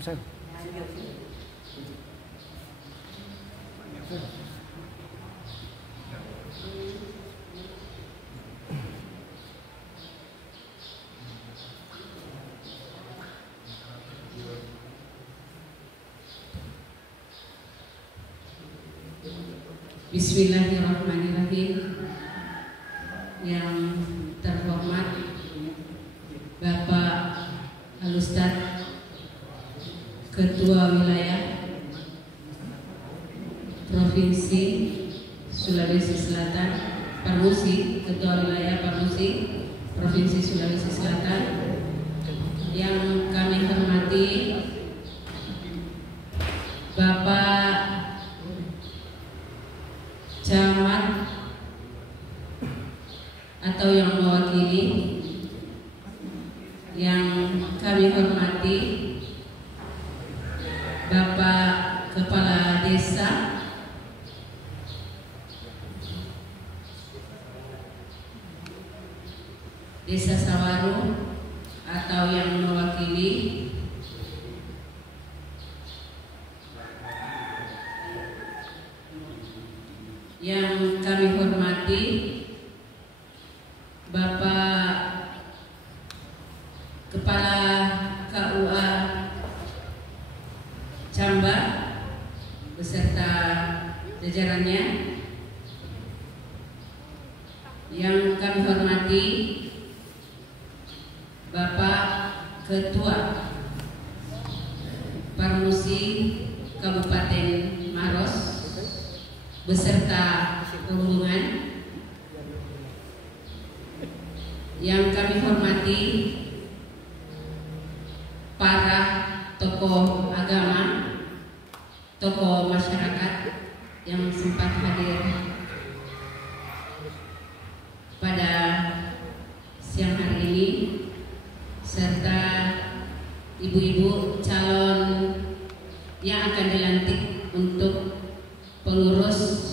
Bismillahirrahmanirrahim. Yang terhormat Bapak Al-Ustadz Ketua Wilayah Provinsi Sulawesi Selatan, Parmusi, Ketua Wilayah Parmusi Provinsi Sulawesi Selatan, yang kami hormati Bapak Camat atau yang mewakili, yang kami hormati Bapak Kepala Desa, Desa Sawaru atau yang mewakili yang kami hormati Bapak Kepala KUA Camba beserta jajarannya, yang kami hormati Bapak Ketua Parmusi Kabupaten Maros beserta rombongan, yang kami hormati para tokoh agama, tokoh masyarakat yang sempat hadir pada siang hari ini, serta ibu-ibu calon yang akan dilantik untuk pengurus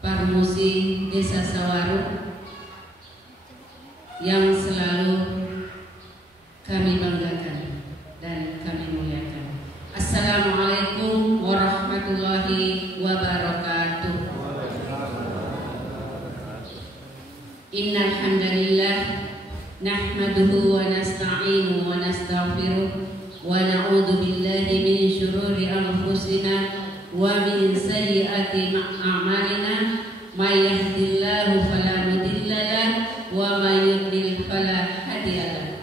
Parmusi Desa Sawaru yang selalu kami banggakan dan kami muliakan. Assalamualaikum warahmatullahi wabarakatuh. Innal hamdalillah nahmaduhu wa nasta'inuhu wa nastaghfiruh wa na'udzu billahi min syururi anfusina wa min sayyiati a'malina, may yahdihillahu fala mudilla lahu wa may yudlil fala hadiya lahu.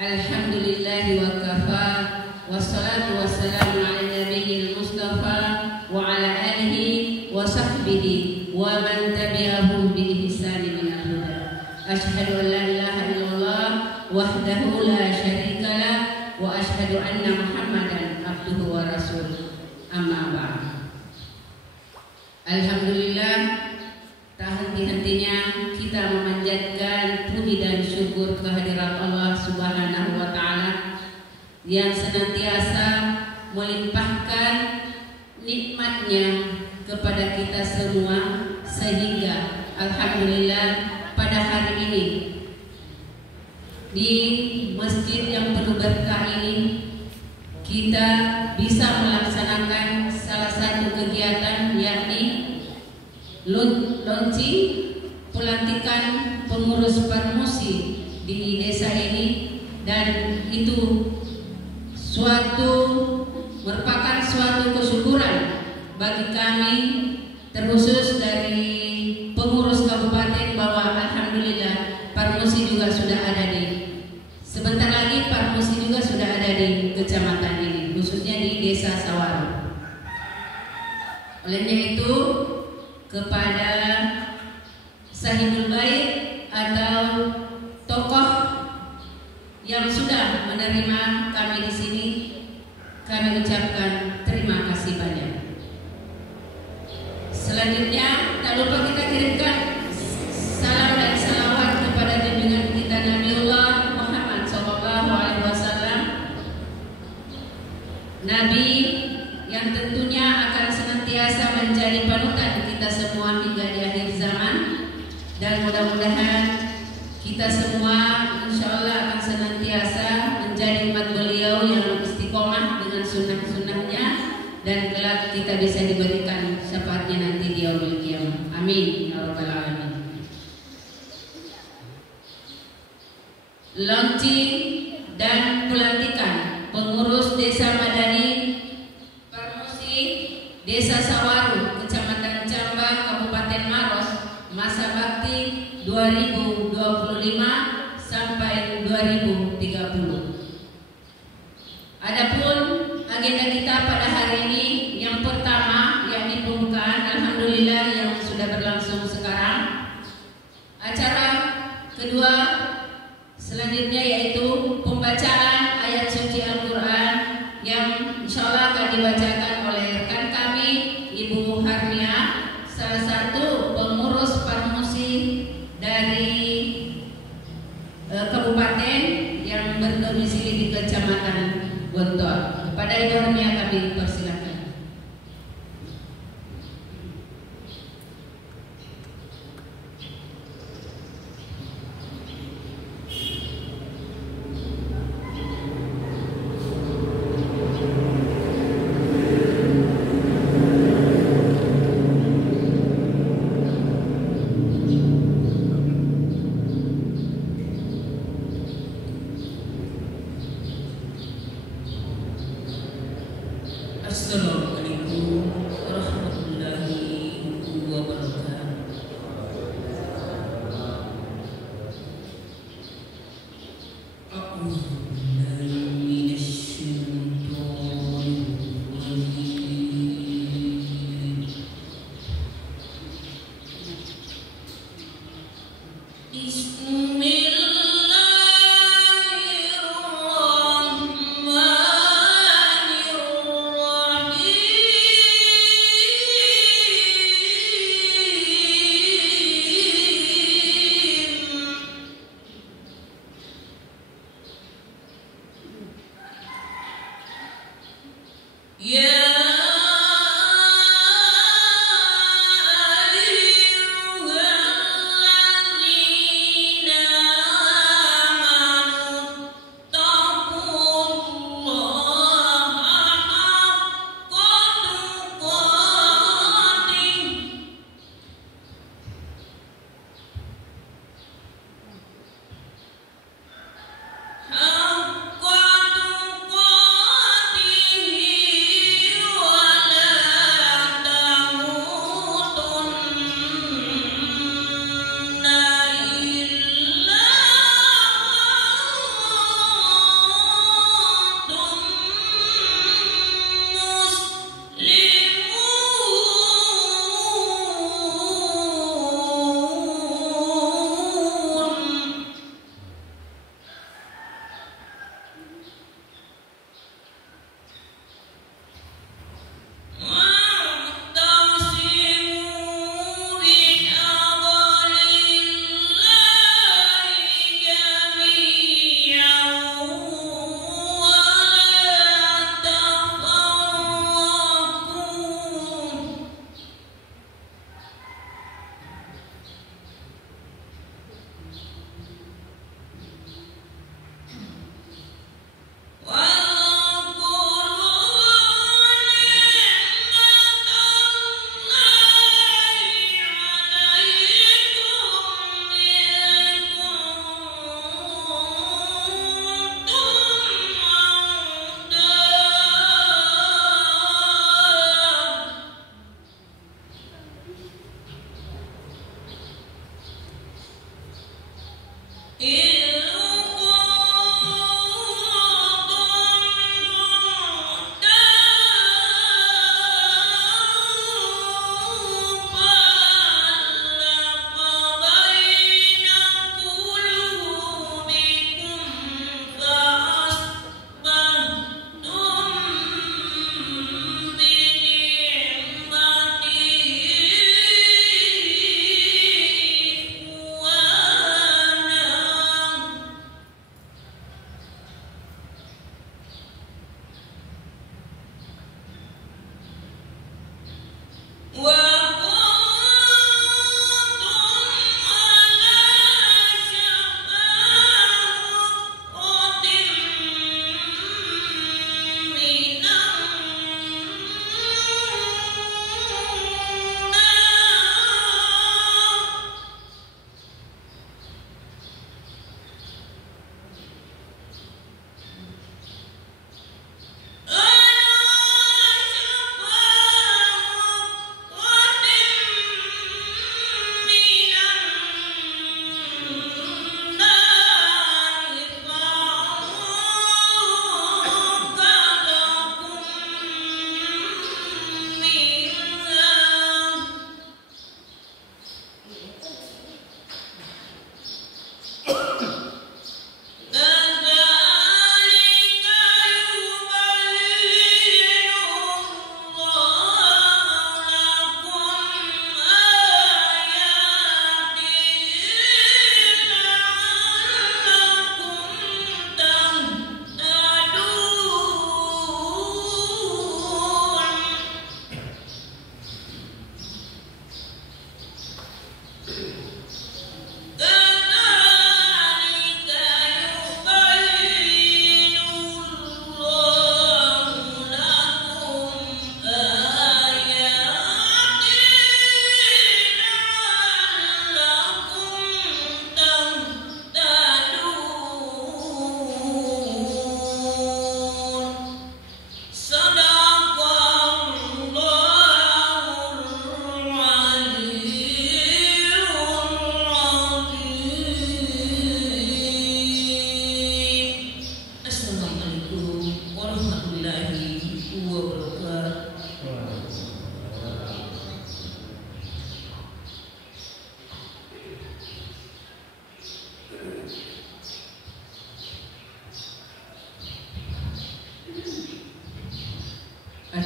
Alhamdulillahi wa kafa, wassalatu wassalamu ala nabiyil mustafa wa ala alihi wa sahbihi wa man tabi'ahum bi ihsanin ila huda. Asyhadu an la ilaha illallah wahdahu la syarika lah wa asyhadu anna Muhammadan abduhu wa rasuluh. Amma ba'd. Alhamdulillah, tak henti-hentinya kita memanjatkan puji dan syukur kehadirat Allah Subhanahu wa Ta'ala yang senantiasa melimpahkan nikmatnya kepada kita semua, sehingga alhamdulillah pada hari ini di masjid yang penuh berkah ini kita bisa melaksanakan salah satu kegiatan, yakni launching pelantikan pengurus Parmusi di desa ini, dan itu merupakan suatu kesyukuran bagi kami, terkhusus dari pengurus kabupaten, bahwa alhamdulillah Parmusi juga sudah ada sebentar lagi Parmusi juga sudah ada di kecamatan ini, khususnya di Desa Sawaru. Olehnya itu, kepada sahibul bait atau tokoh yang sudah menerima kami di sini, kami ucapkan terima kasih banyak. Selanjutnya, tak lupa kita kirimkan salam dan salawat kepada junjungan kita Nabiullah Muhammad SAW, Nabi yang tentunya akan senantiasa menjadi panutan kita semua hingga di akhir zaman, dan mudah-mudahan kita semua insya Allah akan senantiasa menjadi umat beliau yang istiqomah kita bisa diberikan syafaatnya nanti di yaumil qiyamah. Amin ya rabbal alamin. Launching dan pelantikan pengurus Desa Madani Parmusi Desa Sawaru Kecamatan Cambang Kabupaten Maros masa bakti 2025 sampai 2030. Adapun agenda kita pada hari ini yang pertama yakni pembukaan, alhamdulillah yang sudah berlangsung sekarang. Acara kedua selanjutnya yaitu pembacaan ayat suci Al-Quran yang insyaallah akan dibacakan oleh rekan kami Ibu Harnia, salah satu pengurus Parmusi dari kabupaten yang berdomisili di Kecamatan Gontor. Kepada Ibu Harnia kami persilakan. Assalamualaikum warahmatullahi wabarakatuh. A'udzu billahi minasyaitonir rajim.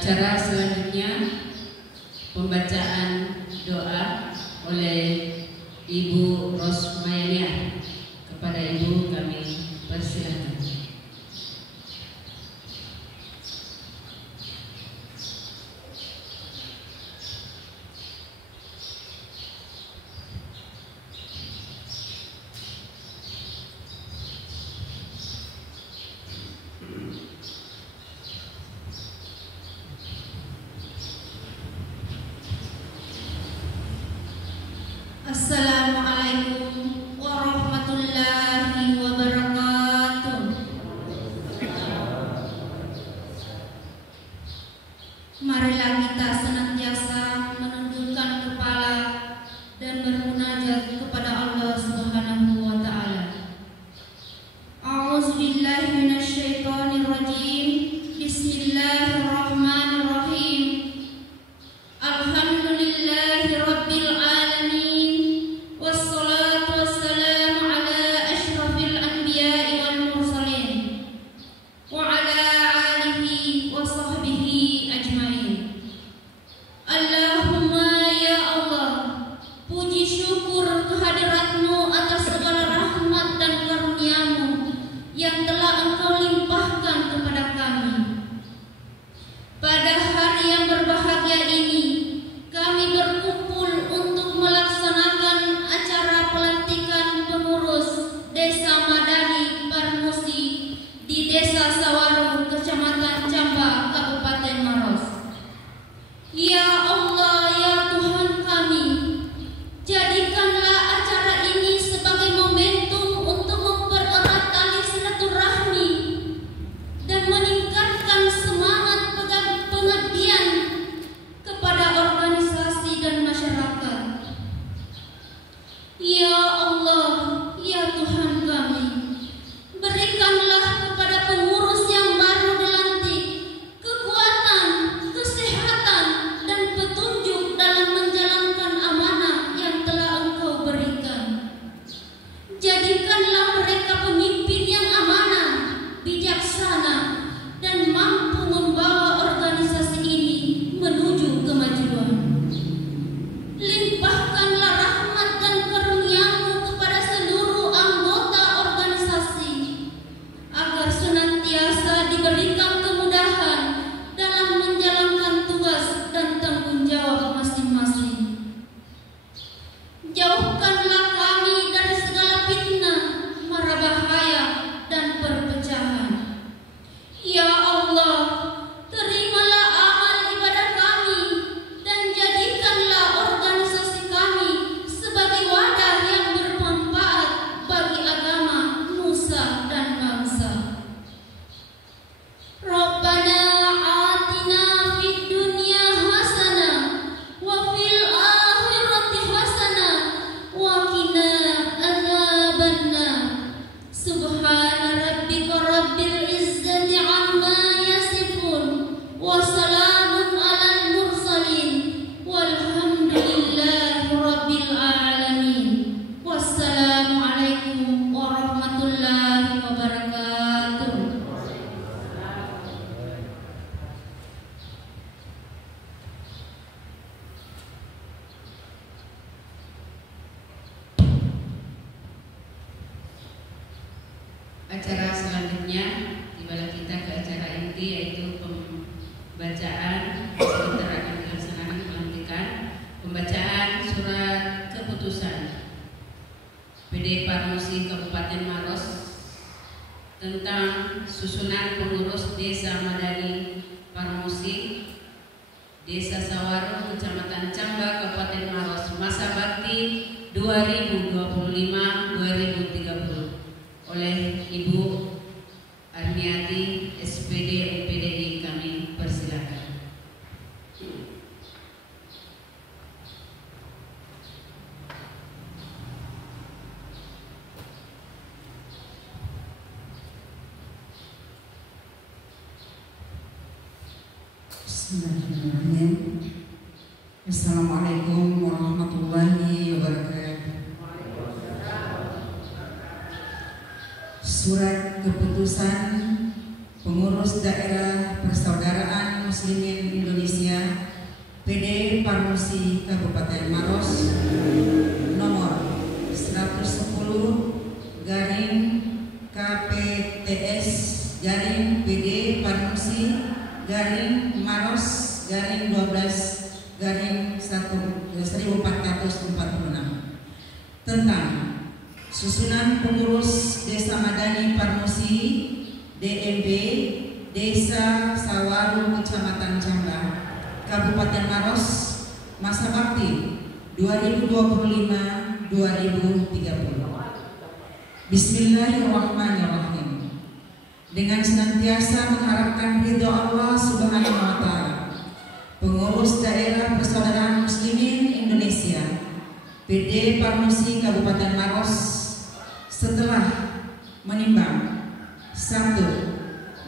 Acara selanjutnya pembacaan doa oleh Ibu Rosmayania. Kepada Ibu kami persilakan. Assalamualaikum warahmatullahi wabarakatuh. Marilah kita senantiasa menundukkan kepala dan bermunajat kepada Allah Subhanahu wa taala. A'udzubillahi minasyaitonirrajim. Bismillahirrahmanirrahim. Alhamdulillahi rabbil alamin. Wassalatu wassalamu ala asyrafil anbiya'i wal mursalin wa ala alihi wa sahbihi ajmain. Allahumma ya Allah, puji syukur kehadirat-Mu atas segala rahmat dan karunia-Mu yang telah Engkau limpahkan kepada kami. Pada hari yang berbahagia ini, kami berkumpul untuk melaksanakan acara pelantikan pengurus Desa Madani Parmusi di Desa Sawaru, Kecamatan Camba, Kabupaten Maros. Ya Allah, ya Tuhan kami, jadikanlah acara ini sebagai momentum untuk mempererat tali silaturahmi dan meningkatkan semangat pengabdian kepada organisasi dan masyarakat. Ya Allah, ya Tuhan kami, berikanlah kepada pengurus yang baru dilantik kekuatan, kesehatan, dan petunjuk dalam menjalankan amanah yang telah Engkau berikan. Jadikanlah mereka pemimpin yang amanah, bijaksana, dan mampu membawa organisasi ini menuju kemajuan. Limpahkanlah rahmat dan karunia-Mu kepada seluruh anggota organisasi agar senantiasa diberikan kemudahan dalam menjalankan tugas dan tanggung jawab masing-masing. Jauhkanlah kami dari segala fitnah, mara bahaya, dan perpecahan. Ya Allah, terimalah amal ibadah kami dan jadikanlah organisasi kami sebagai wadah yang bermanfaat bagi agama, nusa, dan bangsa. Rabbana atina fid dunya hasanah wa fil akhirati hasanah wa qina adzabannar. Subhana rabbika rabbil izzati amma yasifun wa salamun alal mursalin walhamdulillahi rabbil alamin. Wassalamualaikum warahmatullahi wabarakatuh. Acara selanjutnya tibalah kita ke acara inti, yaitu pembacaan sebentar akan dilaksanakan pelantikan pembacaan surat keputusan PD Parmusi Kabupaten Maros tentang susunan pengurus Desa Madani Parmusi Desa Sawaru, Kecamatan Camba, Kabupaten Maros, masa bakti 2025-2030 oleh Ibu Arniati, SPD UPDI. Kami persilakan. Bismillahirrahmanirrahim. Assalamualaikum warahmatullahi wabarakatuh. Surat keputusan pengurus daerah Persaudaraan Muslimin Indonesia PD Parmusi Kabupaten Maros nomor 110 garing KPTS garing PD Parmusi garing Maros garing 12 garing 1446 tentang susunan pengurus Desa Madani Parmusi DMB Desa Sawaru Kecamatan Camba Kabupaten Maros masa bakti 2025-2030. Bismillahirrahmanirrahim. Dengan senantiasa mengharapkan ridho Allah Subhanahu wa Ta'ala, pengurus daerah Persaudaraan Muslimin Indonesia PD Parmusi Kabupaten Maros setelah menimbang 1.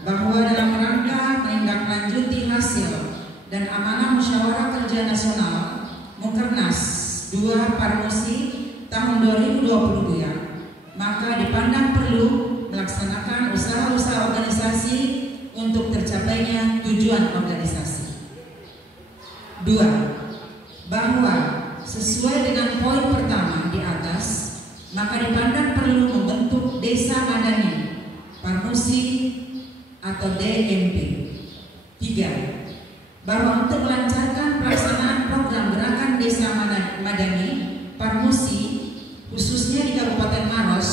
Bahwa dalam rangka menindaklanjuti hasil dan amanah musyawarah kerja nasional Mukernas 2 Parmusi tahun 2022, maka dipandang perlu melaksanakan usaha-usaha organisasi untuk tercapainya tujuan organisasi. 2. Bahwa sesuai dengan poin pertama di atas, maka dipandang perlu membentuk Desa Madani Parmusi atau DMP. 3. Bahwa untuk melancarkan pelaksanaan program gerakan Desa Madani Parmusi khususnya di Kabupaten Maros,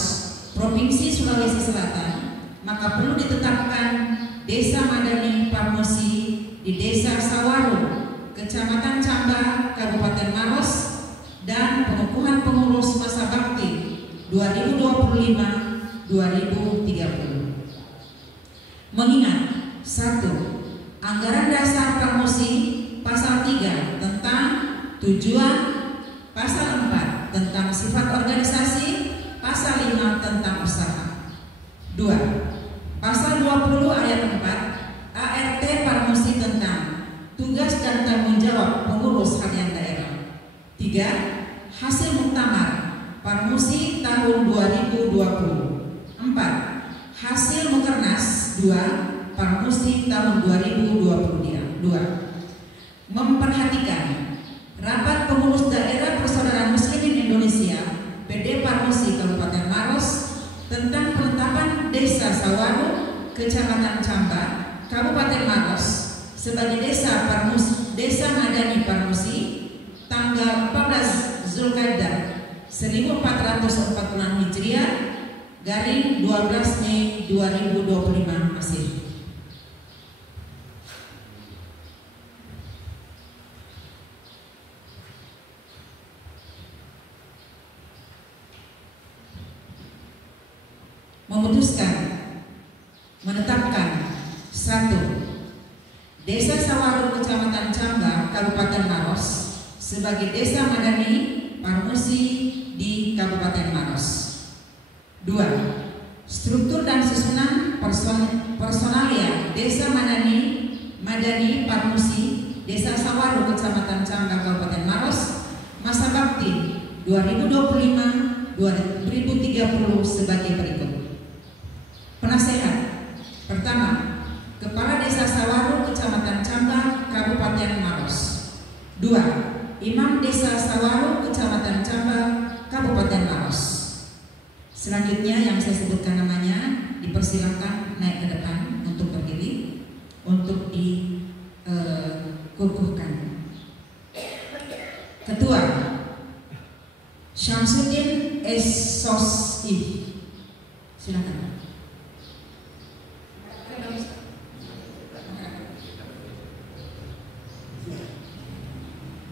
Provinsi Sulawesi Selatan, maka perlu ditetapkan Desa Madani Parmusi di Desa Sawaru, Kecamatan Camba, Kabupaten Maros, dan pengukuhan pengurus masa bakti 2025-2030. Mengingat 1. Anggaran dasar Parmusi pasal 3 tentang tujuan, pasal 4 tentang sifat organisasi, pasal 5 tentang usaha. 2. Pasal 20 ayat 4 ART Parmusi tentang tugas dan tanggung jawab pengurus harian daerah. 3. Hasil muktamar Parmusi tahun 2020. 4. Hasil Mukernas 2 Parmusi tahun 2022. Memperhatikan rapat pengurus daerah Persaudaraan Muslimin Indonesia PD Parmusi Kabupaten Maros tentang penetapan Desa Sawaru, Kecamatan Camba, Kabupaten Maros sebagai Desa Madani Parmusi tanggal 14 Zulkaidah 1446 Hijriah garing 12 Mei 2025 Masih. Memutuskan menetapkan 1. Desa Sawaru Kecamatan Camba Kabupaten Maros sebagai Desa Madani Parmusi di Kabupaten Maros. 2. Struktur dan susunan personalia Desa Madani Parmusi Desa Sawaru Kecamatan Camba Kabupaten Maros masa bakti 2025-2030 sebagai berikut. Penasehat. Pertama, Kepala Desa Sawaru Kecamatan Camba Kabupaten Maros. 2. Imam Desa Sawaru Kecamatan Camba Kabupaten Maros. Selanjutnya yang saya sebutkan namanya dipersilakan naik ke depan untuk berdiri untuk dikukuhkan. Ketua Syamsuddin S.Sosi, silakan.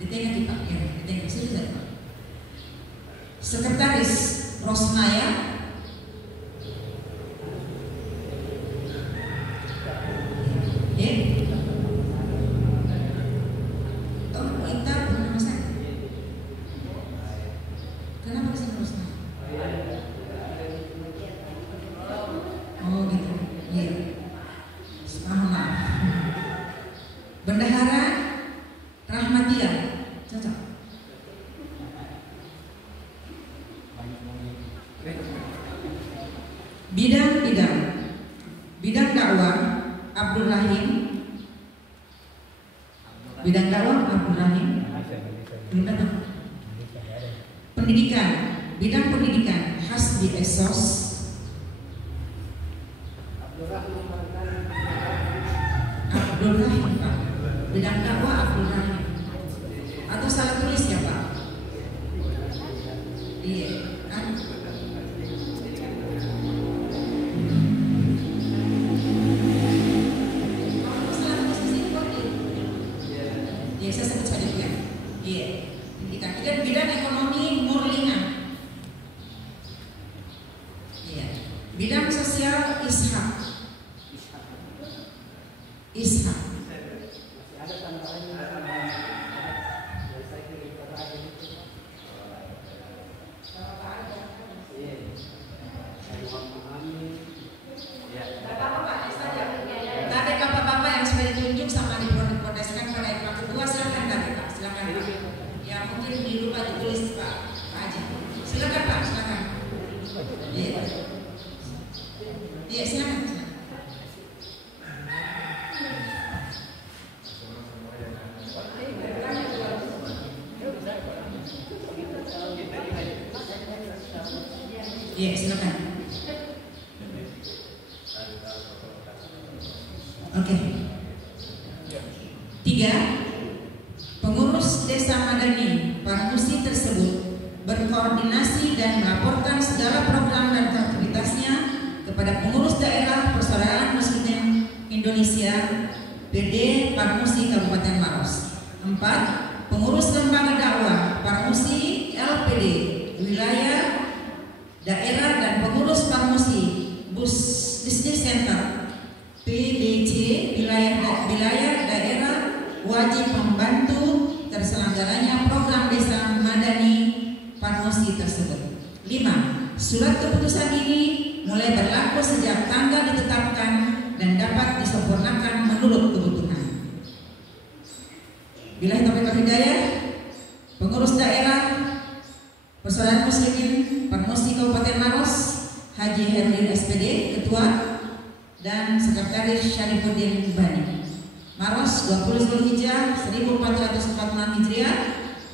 Ditengah Pak, ya, ditengah sini saja. Sekretaris Rosnaya, Bendahara Rahmatia, cocok. Bidang dakwah Abdul Rahim, Bidang dakwah Abdul Rahim. Belum datang. Pendidikan, bidang pendidikan Hasbi Esos. Abdul Rahim Pak. Bidang dakwah Abdul Rahim. Atau salah tulis ya Pak? Iya kan? Saya sebut saja ya. Iya. Pendidikan. Bidang ekonomi Nurlina. Iya. Bidang sosial Ishak. Ishak. Bapak-bapak yang sudah ditunjuk sama diproteskan pada Pak Ketua, silakan Pak, silakan Pak. Ya mungkin di lupa ditulis Pak Haji. Silakan Pak, silakan. Iya. Iya silakan. Iya silakan. Oke. 3. Pengurus Desa Madani Parmusi tersebut berkoordinasi dan melaporkan segala program dan aktivitasnya kepada pengurus daerah Persaudaraan Muslim Indonesia PD Parmusi Kabupaten Maros. 4. Pengurus lembaga dakwah Parmusi LPD wilayah daerah dan pengurus Parmusi Business Center PBC wilayah daerah wajib membantu terselenggaranya program desa Madani Parmusi tersebut. 5. Surat keputusan ini mulai berlaku sejak tanggal ditetapkan dan dapat disempurnakan menurut kebutuhan. Billahi taufiq wal hidayah. Pengurus daerah Persaudaraan Muslimin Parmusi Kabupaten Maros Haji Herlin SPD Ketua dan Sekretaris Syarifuddin Bani. Maros 20 Zulhijjah 1446 Hijriah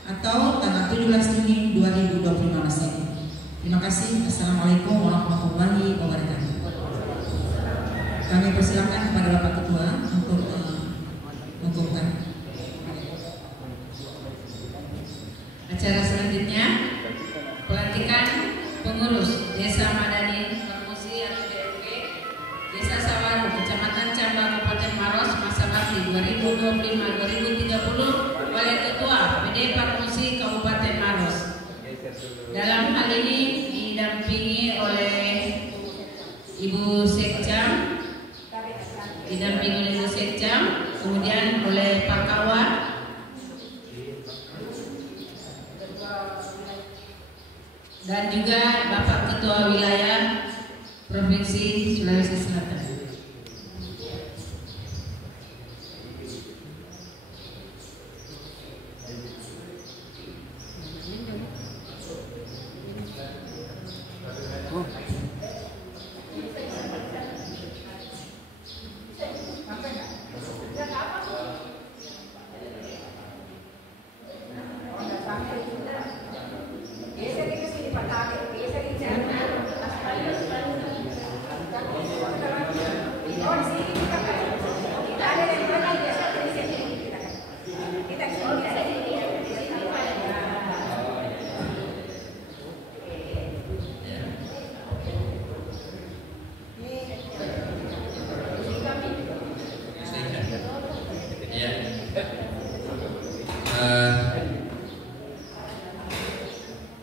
atau tanggal 17 Juni 2025 Masehi. Terima kasih. Assalamualaikum warahmatullahi wabarakatuh. Kami persilakan kepada Bapak Ketua untuk mengumumkan acara selanjutnya. Pelantikan pengurus Desa Madani Parmusi atau DMP Desa Sawaru Kecamatan Camba Kabupaten Maros masa bakti 2025-2030 oleh Ketua PD Parmusi Kabupaten Maros. Dalam hal ini didampingi oleh Ibu Sekcam, kemudian oleh Pak Kawan, dan juga Bapak Ketua Wilayah Provinsi Sulawesi Selatan.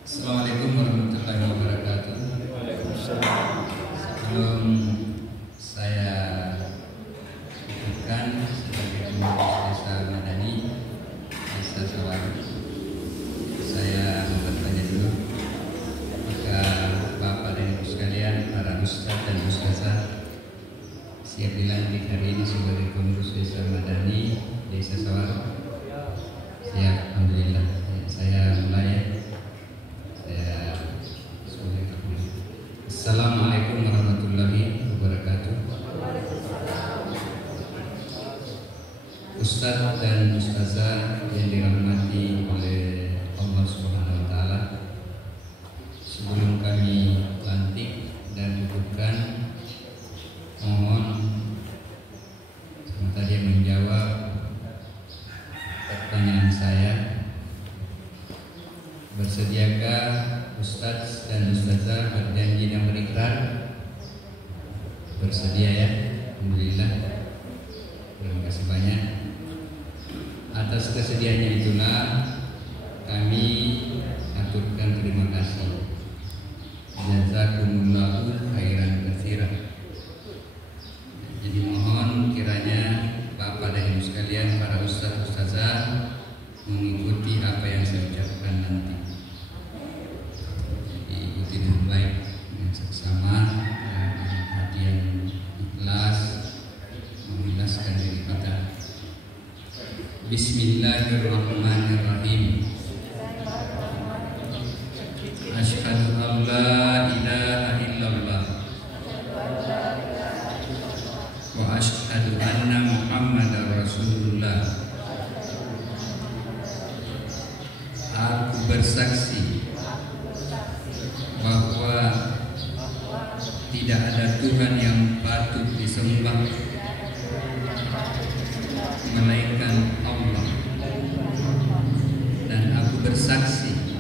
Assalamualaikum warahmatullahi wabarakatuh. Sebelum saya bukan sebagai pengurus Desa Madani Desa Sawaru, saya mau bertanya dulu, jika Bapak dan Ibu sekalian, para ustaz dan ustazah siap dilantik hari ini sebagai pengurus Desa Madani Desa Sawaru? Siap, alhamdulillah. Saya mulai. Assalamualaikum warahmatullahi wabarakatuh. Ustadz dan Ustazah yang dirahmati oleh Allah Subhanahu wa Ta'ala, sebelum kami lantik dan dudukan, mohon tadi menjawab pertanyaan saya. Bersediakah Ustadz dan Ustazah berjanji dan berikrar? Bersedia ya? Alhamdulillah. Terima kasih banyak. Atas kesediaannya itulah kami aturkan terima kasih. Jazakumullahu khairan katsiran. Jadi mohon kiranya Bapak dan Ibu sekalian, para ustaz ustazah mengikuti apa yang saya ucapkan nanti. Jadi ikuti dengan baik, dengan seksama, dengan hati yang ikhlas, mengikhlaskan diri kita. Bismillahirrahmanirrahim. Asyhadu an la ilaha illallah wa asyhadu anna Muhammadar Rasulullah. Aku bersaksi bahwa tidak ada Tuhan yang patut disembah melainkan Allah, dan aku bersaksi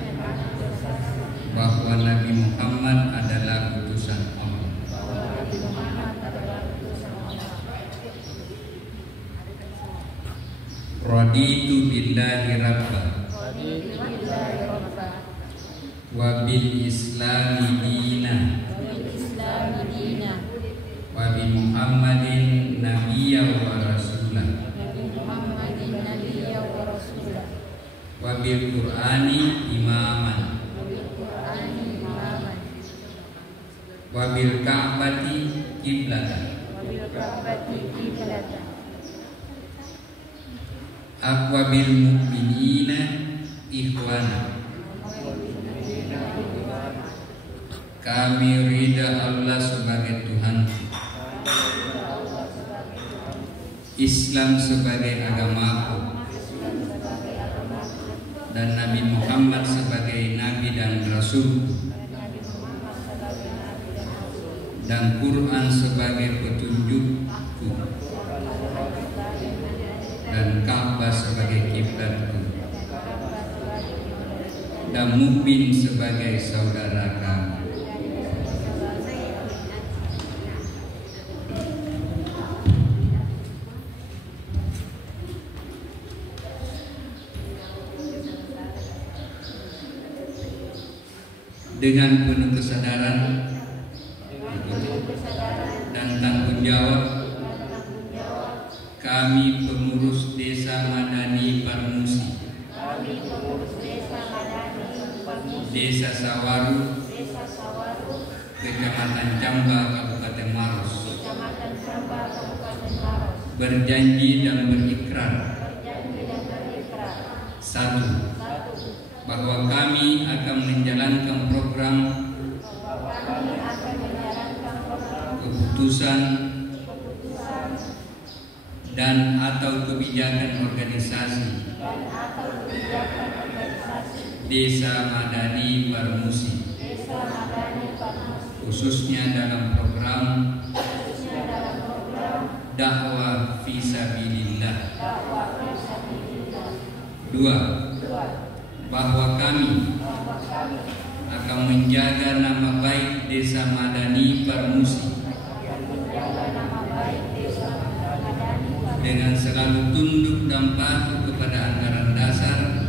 bahwa Nabi Muhammad adalah utusan Allah. Raditu billahi rabban wa bil islami dina wa bi Muhammadin nabiyya wa rasulah wa bil Qur'ani imaman wa bil Ka'bati qiblatan. Wa bil mu'minina ikhwana. Kami ridha Allah sebagai Tuhan, Islam sebagai agamaku, dan Nabi Muhammad sebagai Nabi dan Rasul, dan Quran sebagai petunjukku, dan Ka'bah sebagai kiblatku, dan mukmin sebagai saudara kami. Dengan penuh kesadaran dan tanggung jawab, kami pengurus Desa Madani Parmusi, Desa Sawaru, Kecamatan Camba, Kabupaten Maros, berjanji dan berikrar: 1. Bahwa kami akan menjalankan program keputusan dan atau kebijakan organisasi Desa Madani Parmusi, khususnya dalam program dakwah fisabilillah. 2. Bahwa kami akan menjaga nama baik Desa Madani Parmusi dengan selalu tunduk dan patuh kepada anggaran dasar,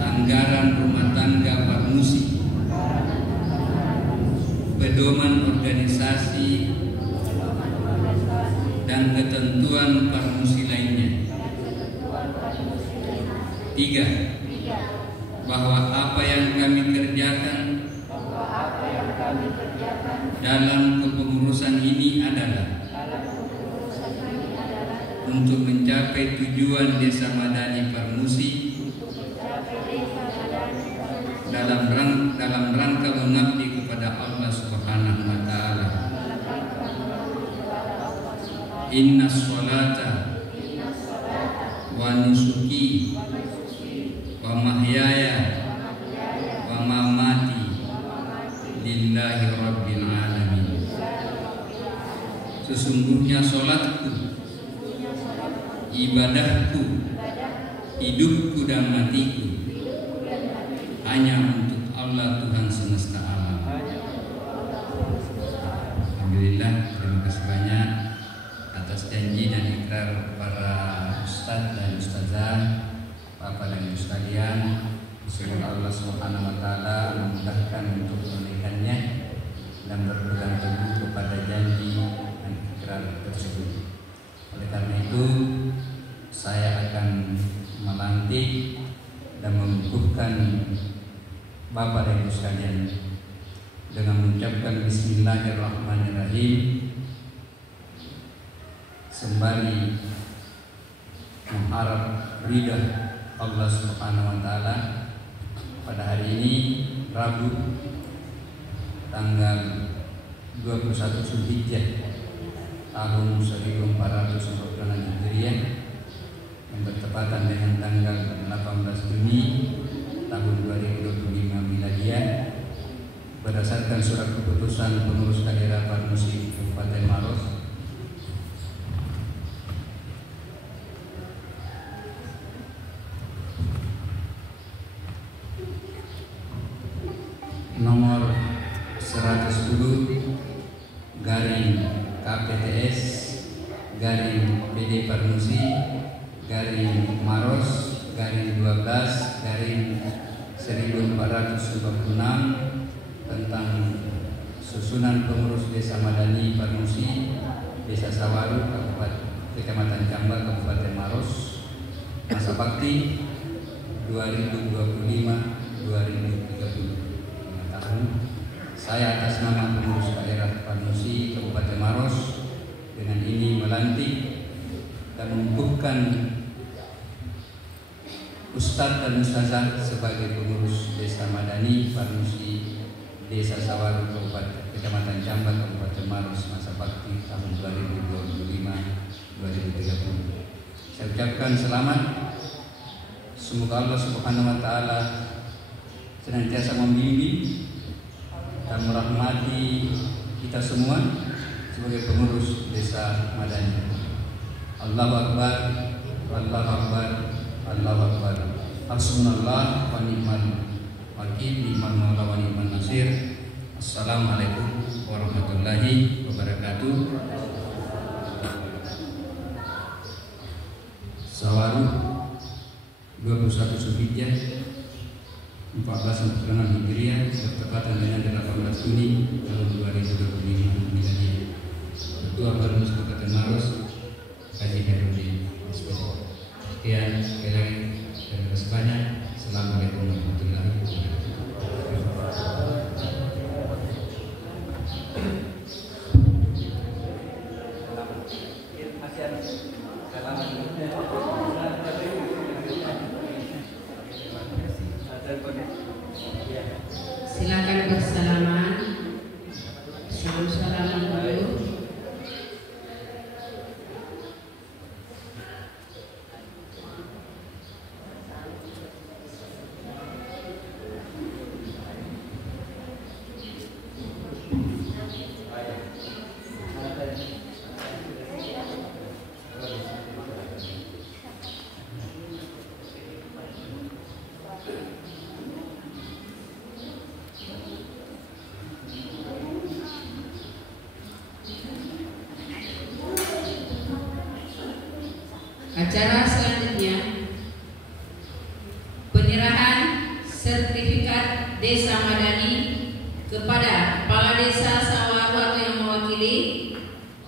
anggaran rumah tangga Parmusi, pedoman organisasi, dan ketentuan Parmusi lainnya. 3. Bahwa apa yang kami kerjakan dalam kepengurusan ini adalah untuk mencapai tujuan Desa Madani Parmusi dalam rangka mengabdi kepada Allah Subhanahu wa Ta'ala. Inna sholata wa nusuki wa mahyaya wa mamati lillahi rabbil alamin. Sesungguhnya sholatku, ibadahku, hidupku dan matiku hanya untuk Allah Tuhan semesta alam. Alhamdulillah, terima kasih banyak atas janji dan ikrar para ustadz dan ustazah, bapak dan ibu sekalian. Semoga Allah Subhanahu wa taala memudahkan untuk menunaikannya dan berpegang teguh kepada janji dan ikrar tersebut. Oleh karena itu, saya akan melantik dan mengukuhkan bapak dan ibu sekalian dengan mengucapkan Bismillahirrahmanirrahim, sembari mengharap ridha Allah Subhanahu wa taala pada hari ini Rabu tanggal 21 Zulhijjah tahun 1440 Hijriah yang bertepatan dengan tanggal 18 Juni tahun 2025 Miladiyah, berdasarkan surat keputusan pengurus daerah Parmusi Kabupaten Maros nomor 110 garing KPTS garing PD Parmusi garing Maros garing 12 garing 1426 tentang susunan pengurus desa Madani Parmusi, Desa Sawaru, Kecamatan Camba, Kabupaten Maros, masa bakti 2025-2030, 5 tahun. Saya atas nama pengurus daerah Parmusi, Kabupaten Maros, dengan ini melantik dan mengukuhkan Ustadz dan Ustazah sebagai pengurus Desa Madani Parmusi, Desa Sawaru, Kecamatan Camba, Kabupaten Maros, masa bakti tahun 2025-2030. Saya ucapkan selamat. Semoga Allah Subhanahu wa taala senantiasa membimbing dan merahmati kita semua sebagai pengurus Desa Madani. Allahu Akbar, Allahu Akbar, Allahu Akbar. Hasbunallah wa ni'mal wakil, ni'mal maula wa ni'mal nasir. Assalamualaikum warahmatullahi wabarakatuh. Sawaru 21 Zulhijjah 1446 Hijriah bertepatan dengan 18 Juni tahun 2025 Miladiah. Ketua Parmus Kabupaten Maros Haji Herudin. Sekian, sekali lagi terima kasih banyak. Assalamualaikum warahmatullahi wabarakatuh. Silakan bersalaman. Salam dulu. Acara selanjutnya penyerahan sertifikat Desa Madani kepada Kepala Desa Sawaru atau yang mewakili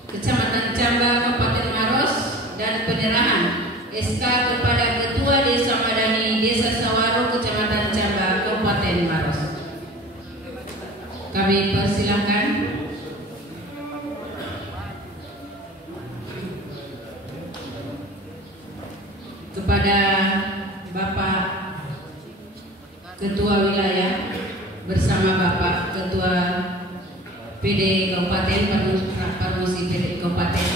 Kecamatan Camba, Kabupaten Maros, dan penyerahan SK kepada Ketua Desa Madani Desa Sawaru, Kecamatan Camba, Kabupaten Maros. Kami persilahkan kepada Bapak Ketua Wilayah bersama Bapak Ketua PD Kabupaten Parmusi PD Kabupaten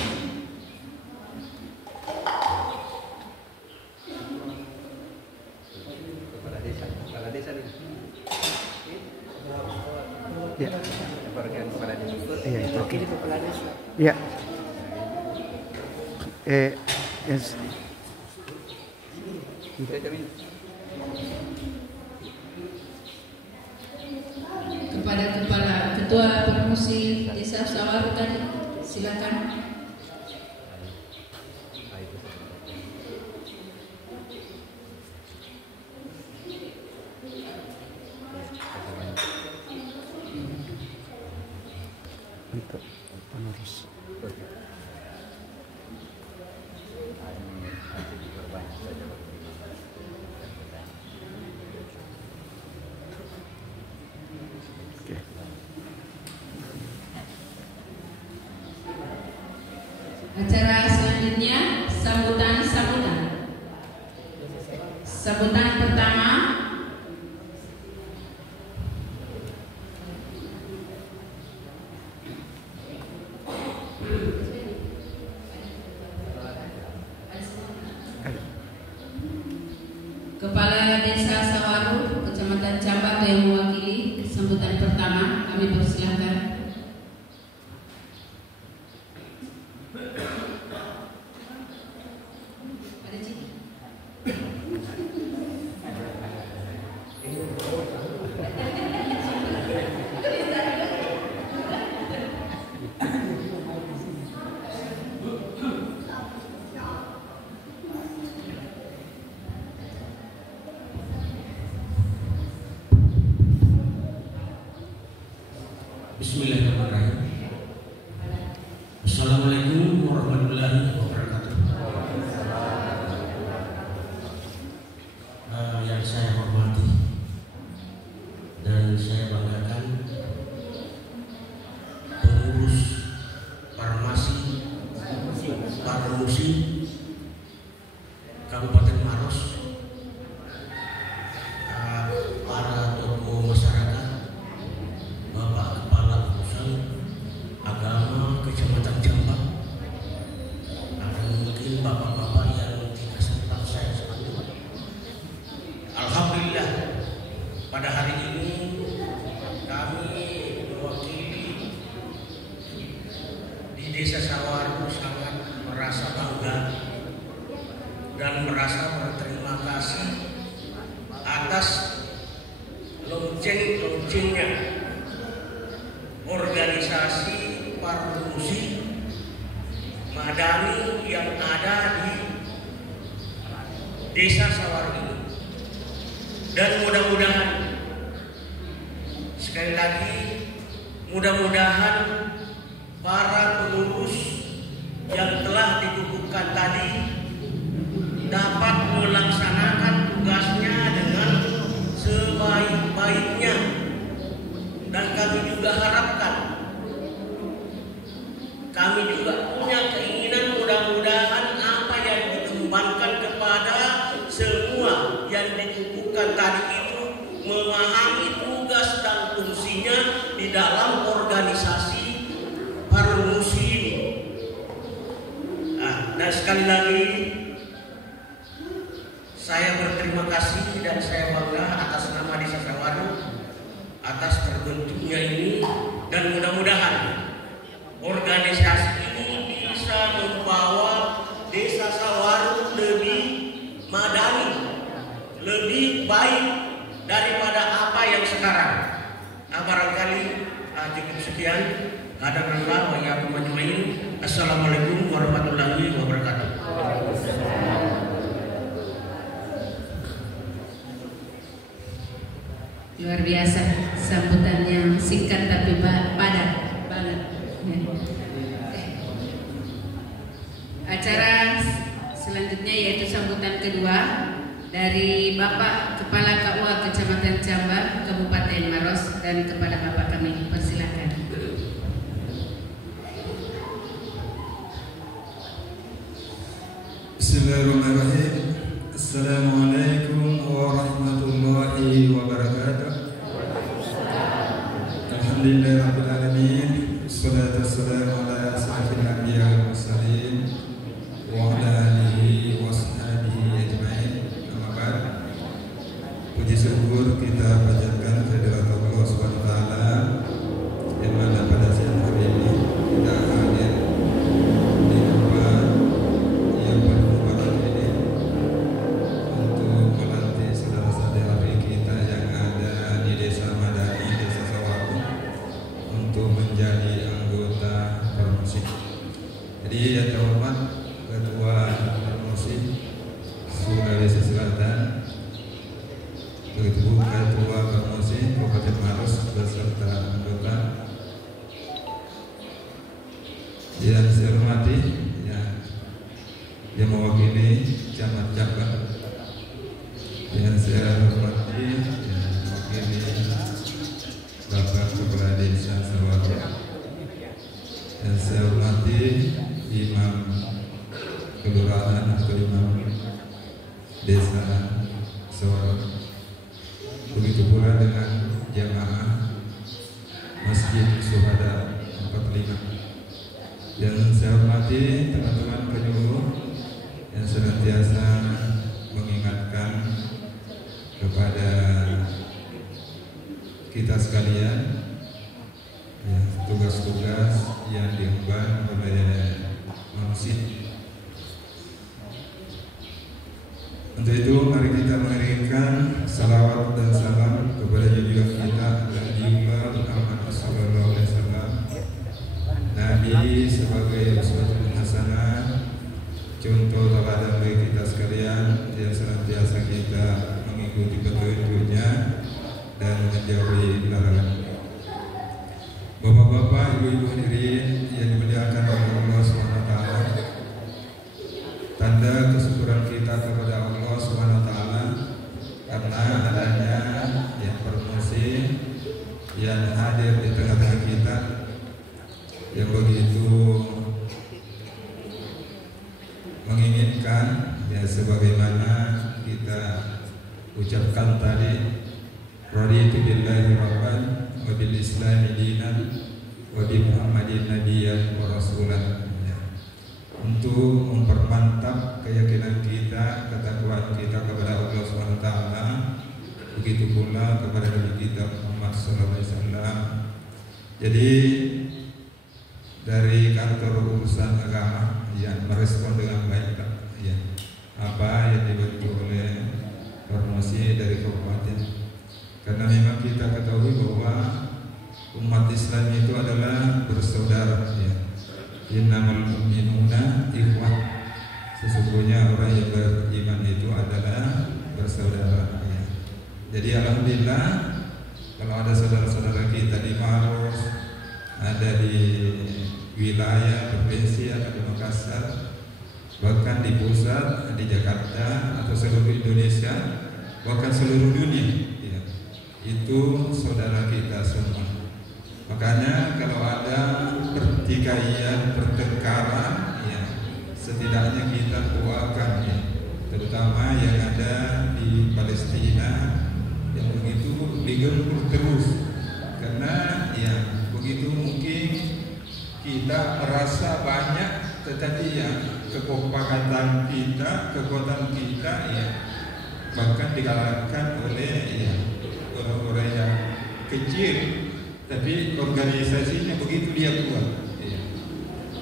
perwakilan kepala desa. Iya, itu. Oke, kepala desa. Iya. Yes. Kepada Ketua Permusi Desa Sawaru tadi, silakan. Untuk penerus. Acara selanjutnya sambutan pertama Kepala Desa Sawaru Kecamatan Cambak yang mewakili sambutan pertama, kami persilakan. Bismillahirrahmanirrahim. Assalamualaikum warahmatullahi wabarakatuh. Yang saya hormati dan saya banggakan pengurus Parmasi Parmusi Kabupaten Maros, para tokoh masyarakat, Bapak Kepala Urusan Agama Kecamatan Cambak, ada mungkin bapak-bapak yang tidak sempat saya sebut. Alhamdulillah, pada hari ini kami mewakili di Desa Sawaru sangat merasa bangga dan merasa berterima kasih atas lonceng-loncengnya organisasi Parmusi Madani yang ada di Desa Sawaru ini. Dan mudah-mudahan, sekali lagi, mudah-mudahan para pengurus yang telah dikukuhkan tadi dapat melaksanakan tugasnya dengan sebaik-baiknya. Dan kami juga harapkan, kami juga punya keinginan mudah-mudahan apa yang dikembangkan kepada semua yang dikukuhkan tadi itu memahami tugas dan fungsinya di dalam organisasi Parmusi ini. Dan sekali lagi saya berterima kasih dan saya bangga atas nama Desa Sawaru atas terbentuknya ini, dan mudah-mudahan organisasi ini bisa membawa Desa Sawaru lebih madani, lebih baik daripada apa yang sekarang. Barangkali cukup sekian. Hadapullah wa iyyakum ajmain. Assalamualaikum warahmatullahi wabarakatuh. Luar biasa, sambutan yang singkat tapi padat banget. Acara selanjutnya yaitu sambutan kedua dari Bapak Kepala KUA Kecamatan Cambak, Kabupaten Maros, dan kepada Bapak kami persilakan. Bismillahirrahmanirrahim. Assalamualaikum warahmatullahi wabarakatuh. Alhamdulillahirabbil alamin. Wassalatu wassalamu ala asyrafil anbiya wal mursalin wa ala alihi wa sahbihi ajmain. Amma ba'd. Puji syukur kita panjatkan kehadirat Allah Subhanahu wa taala, yang mana menjadi anggota Permusi. Jadi yang terhormat Ketua Permusi Sulawesi Selatan, begitu Ketua Permusi Kabupaten Maros beserta anggota yang saya hormati, yang mewakili Camat Jabbar, yang saya hormati yang mewakili Bapak Kepala Desa Sawaro, yang saya hormati Imam Kelurahan atau Imam Desa Sawaro, begitu pula dengan jamaah Masjid Syuhada 45. Yang saya hormati teman-teman penyuluh yang senantiasa mengingatkan kepada kita sekalian tugas-tugas yang diemban oleh manusia. Untuk itu mari kita mengirimkan salawat dan salam kepada junjungan kita Nabiullah Muhammad sallallahu alaihi wasallam, Nabi sebagai uswatun hasanah, contoh teladan bagi kita sekalian yang senantiasa kita mengikuti petunjuknya dan menjauhi larangan. Bapak-bapak, ibu-ibu hadirin yang dimuliakan oleh Allah SWT, tanda kesyukuran kita kepada Allah SWT karena adanya yang Permusi yang hadir di tengah-tengah kita, yang begitu menginginkan sebagaimana kita ucapkan tadi, raditu billahi rabban wa bil islami dinan wa bi muhammadin nabiyyan wa rasulan, untuk mempermantap keyakinan kita, ketakwaan kita kepada Allah SWT, begitu pula kepada Nabi kita Muhammad SAW. Jadi dari kantor urusan agama yang merespon dengan baik apa yang dibantu oleh Permusi dari kabupaten, karena memang kita ketahui bahwa umat Islam itu adalah bersaudara, innamal mu'minuna ikhwah, sesungguhnya orang yang beriman itu adalah bersaudara. Jadi alhamdulillah kalau ada saudara-saudara kita di Maros, ada di wilayah provinsi, ada di Makassar, bahkan di pusat, di Jakarta atau seluruh Indonesia, bahkan seluruh dunia, itu saudara kita semua. Makanya kalau ada pertikaian, pertengkaran, setidaknya kita doakan, terutama yang ada di Palestina yang begitu digempur terus, karena begitu mungkin kita merasa banyak, tetapi kekompakan kita, kekuatan kita bahkan dikalahkan oleh orang-orang yang kecil, tapi organisasinya begitu dia kuat.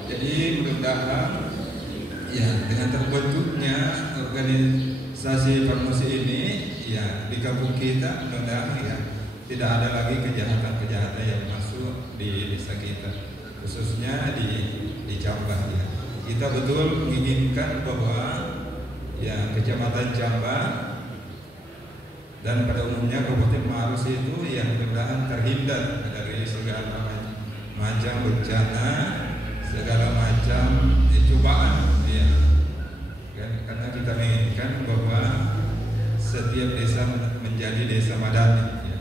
Jadi mudah-mudahan dengan terbentuknya organisasi Permusi ini di kampung kita, mudah-mudahan tidak ada lagi kejahatan-kejahatan yang masuk di desa kita, khususnya di Jambah. Kita betul menginginkan bahwa Kecamatan Jambah dan pada umumnya Kabupaten Maros itu mudah-mudahan terhindar dari segala macam bencana, segala macam cobaan, karena kita menginginkan bahwa setiap desa menjadi desa madani,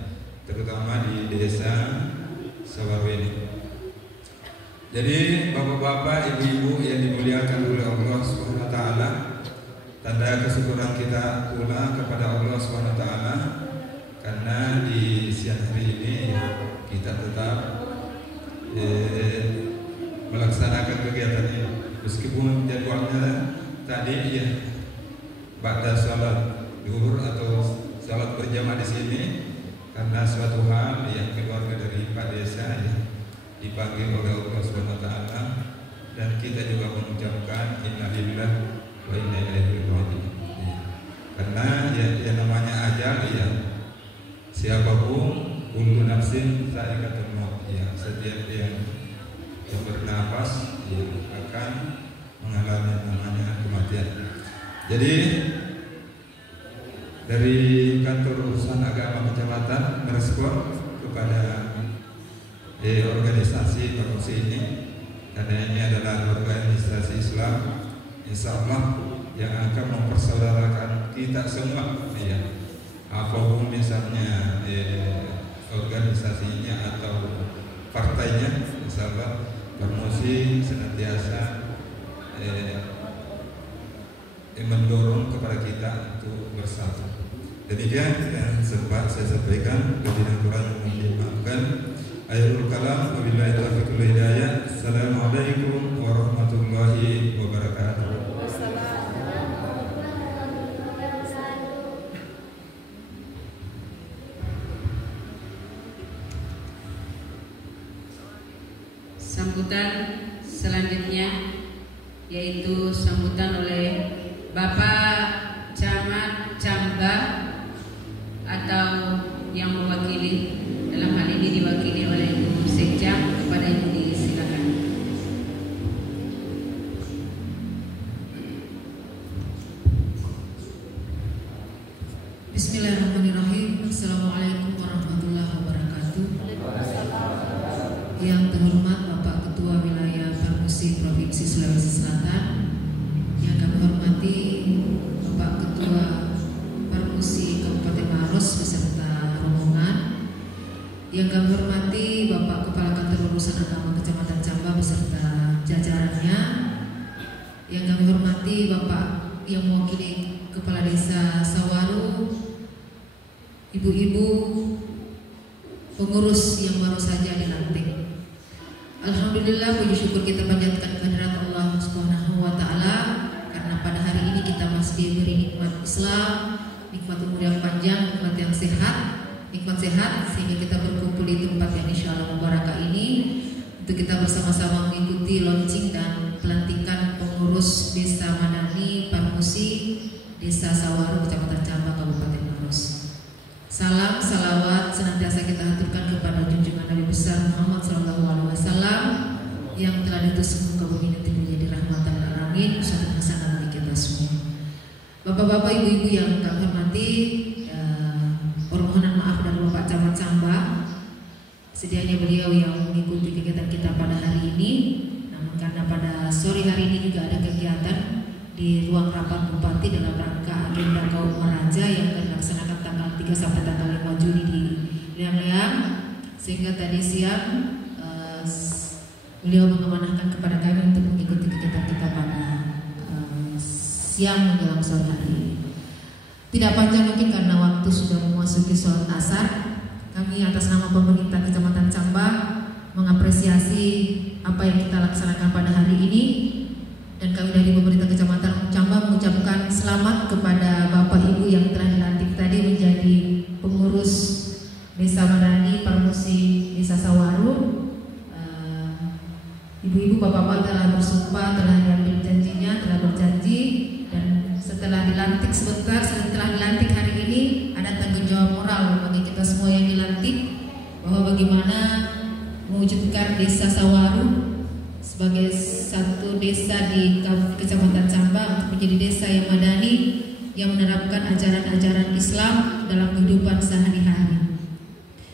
terutama di desa Sawaro ini. Jadi bapak-bapak, ibu-ibu yang dimuliakan oleh Allah SWT, tanda kesyukuran kita pula kepada Allah SWT karena di siang hari ini kita tetap melaksanakan kegiatan ini, meskipun jadwalnya tadi ba'da salat zuhur atau salat berjamaah di sini, karena suatu hal yang keluarga dari Pak Desa dipanggil oleh Allah SWT, dan kita juga mengucapkan innalillahi wa inna ilaihi raji'un. Karena yang namanya ajal, siapapun kullu nafsin dha'iqatul maut, ya setiap yang bernapas ya akan mengalami namanya kematian. Jadi dari kantor urusan agama kecamatan merespon kepada organisasi Parmusi ini, karena ini adalah organisasi Islam, insya Allah yang akan mempersaudarakan kita semua, ya. Apapun misalnya organisasinya atau partainya, insya Allah Parmusi senantiasa mendorong kepada kita untuk bersatu. Demikian yang sempat saya sampaikan, lebih kurang mohon dimaafkan. Akhirul kalam, wabillahi taufiq wal hidayah. Assalamualaikum warahmatullahi wabarakatuh. Sambutan selanjutnya yaitu sambutan oleh Bapak Camat Camba atau yang mewakili, dalam hal ini diwakili oleh Ibu Sekjam. Kepada Ibu silakan. Bismillahirrahmanirrahim. Assalamualaikum warahmatullahi wabarakatuh. Yang terhormat Bapak Ketua Wilayah Parmusi Provinsi Sulawesi Selatan, yang kami hormati Bapak Ketua Parmusi Kabupaten Maros beserta rombongan, yang kami hormati Bapak Kepala Kantor Urusan Agama Kecamatan Camba beserta jajarannya, yang kami hormati Bapak yang mewakili Kepala Desa Sawaru, ibu-ibu pengurus yang baru saja dilantik. Alhamdulillah, puji syukur kita panjatkan kehadirat Allah Subhanahu wa taala karena pada hari ini kita masih diberi nikmat Islam, nikmat umur yang panjang, nikmat yang sehat, sehingga kita berkumpul di tempat yang insyaallah mubarakah ini untuk kita bersama-sama mengikuti launching dan pelantikan pengurus Desa Madani Parmusi Desa Sawaru Kecamatan Camba Kabupaten Maros. Salam salawat senantiasa kita haturkan kepada junjungan Nabi besar Muhammad SAW yang telah diutus ke bumi ini untuk menjadi rahmatan lil alamin, uswatun hasanah bagi kita semua. Bapak-bapak, ibu-ibu yang kami hormati, permohonan maaf dari Bapak Camat Camba. Sedianya beliau yang mengikuti kegiatan kita pada hari ini, namun karena pada sore hari ini juga ada kegiatan di ruang rapat bupati dalam rangka agenda kaum Raja yang akan dilaksanakan tanggal 3 sampai tanggal 5 Juni di Leang-Leang, sehingga tadi siang beliau mengamanahkan kepada kami untuk mengikuti kegiatan kita pada siang menjelang sore hari. Tidak panjang mungkin karena waktu sudah memasuki sholat asar. Kami atas nama pemerintah Kecamatan Camba mengapresiasi apa yang kita laksanakan pada hari ini, dan kami dari pemerintah Kecamatan Camba mengucapkan selamat kepada Bapak Ibu yang telah dilantik tadi menjadi pengurus Desa Madani Parmusi Desa Sawaru. Ibu-ibu, bapak-bapak telah bersumpah, telah diambil janjinya, telah berjanji, dan setelah dilantik hari ini ada tanggung jawab moral bagi kita semua yang dilantik, bahwa bagaimana mewujudkan Desa Sawaru sebagai satu desa di Kecamatan Camba untuk menjadi desa yang madani, yang menerapkan ajaran-ajaran Islam dalam kehidupan sehari-hari.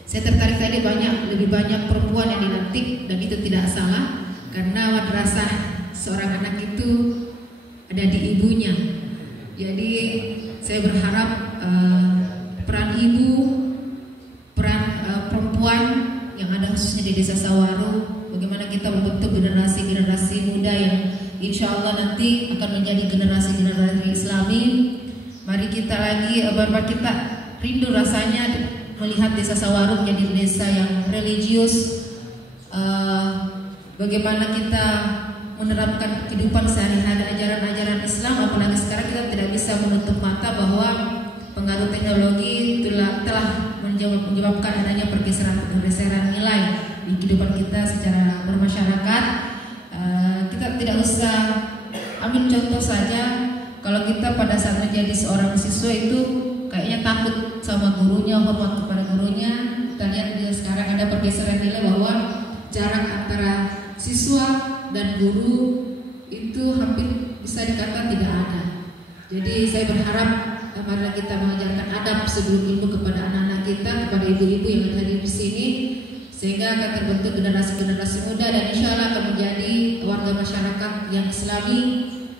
Saya tertarik tadi lebih banyak perempuan yang dilantik, dan itu tidak salah karena madrasah seorang anak itu ada di ibunya. Jadi saya berharap peran ibu, peran perempuan yang ada khususnya di Desa Sawaru, bagaimana kita membentuk generasi-generasi muda yang insya Allah nanti akan menjadi generasi-generasi Islami. Mari kita bapak kita rindu rasanya melihat Desa Sawaru menjadi desa yang religius. Bagaimana kita menerapkan kehidupan sehari-hari ajaran-ajaran Islam, apalagi sekarang kita tidak bisa menutup mata bahwa pengaruh teknologi telah menyebabkan adanya pergeseran nilai di kehidupan kita secara bermasyarakat. Kita tidak usah ambil contoh saja, kalau kita pada saat menjadi seorang siswa itu kayaknya takut sama gurunya, hormat kepada gurunya. Kita lihat dia sekarang ada ada pergeseran nilai bahwa jarak antara siswa dan guru itu hampir bisa dikatakan tidak ada. Jadi saya berharap mari kita mengajarkan adab sebelum ilmu kepada anak-anak kita, kepada ibu-ibu yang ada di sini, sehingga akan terbentuk generasi-generasi muda dan insya Allah akan menjadi warga masyarakat yang Islami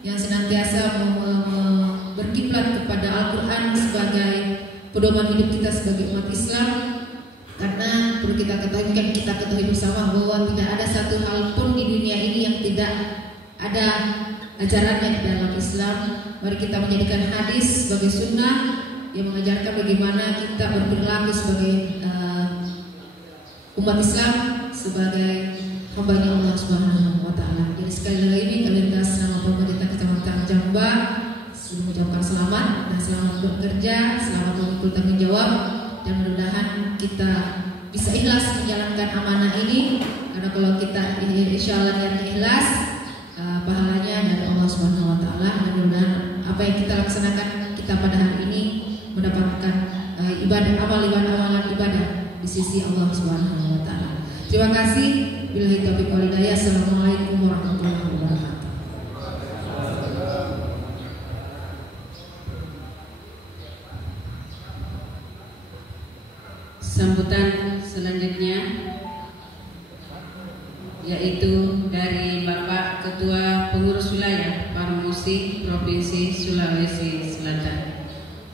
yang senantiasa berkiblat kepada Al-Quran sebagai pedoman hidup kita sebagai umat Islam. Karena perlu kita ketahui bersama bahwa tidak ada satu hal pun di dunia ini yang tidak ada ajarannya di dalam Islam. Mari kita menjadikan hadis sebagai sunnah yang mengajarkan bagaimana kita berperilaku sebagai umat Islam, sebagai hamba-Nya Allah Subhanahu wa taala. Jadi sekali lagi kami atas nama pemerintah Kecamatan Jamba sebelum mengucapkan selamat dan selamat bekerja, selamat memikul tanggung jawab, dan mudah-mudahan kita bisa ikhlas menjalankan amanah ini. Karena kalau kita insyaallah niatnya ikhlas, pahalanya dari Allah Subhanahu wa taala. Mudah-mudahan apa yang kita laksanakan kita pada hari ini mendapatkan amalan ibadah di sisi Allah Subhanahu wa taala. Terima kasih. Billahi taufiq wal hidayah. Assalamualaikum warahmatullahi wabarakatuh. Sambutan selanjutnya yaitu dari Bapak Ketua Pengurus Wilayah Parmusi Provinsi Sulawesi Selatan.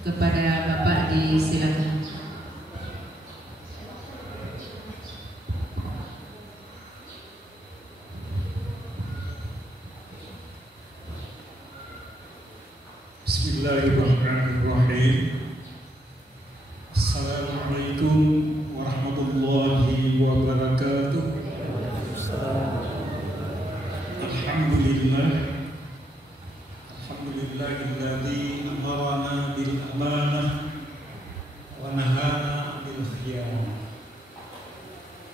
Kepada Bapak disilakan. Bismillahirrahmanirrahim. Assalamualaikum warahmatullahi wabarakatuh. Alhamdulillahilladzi amarana bil amanah wa nahana bil khiyanah.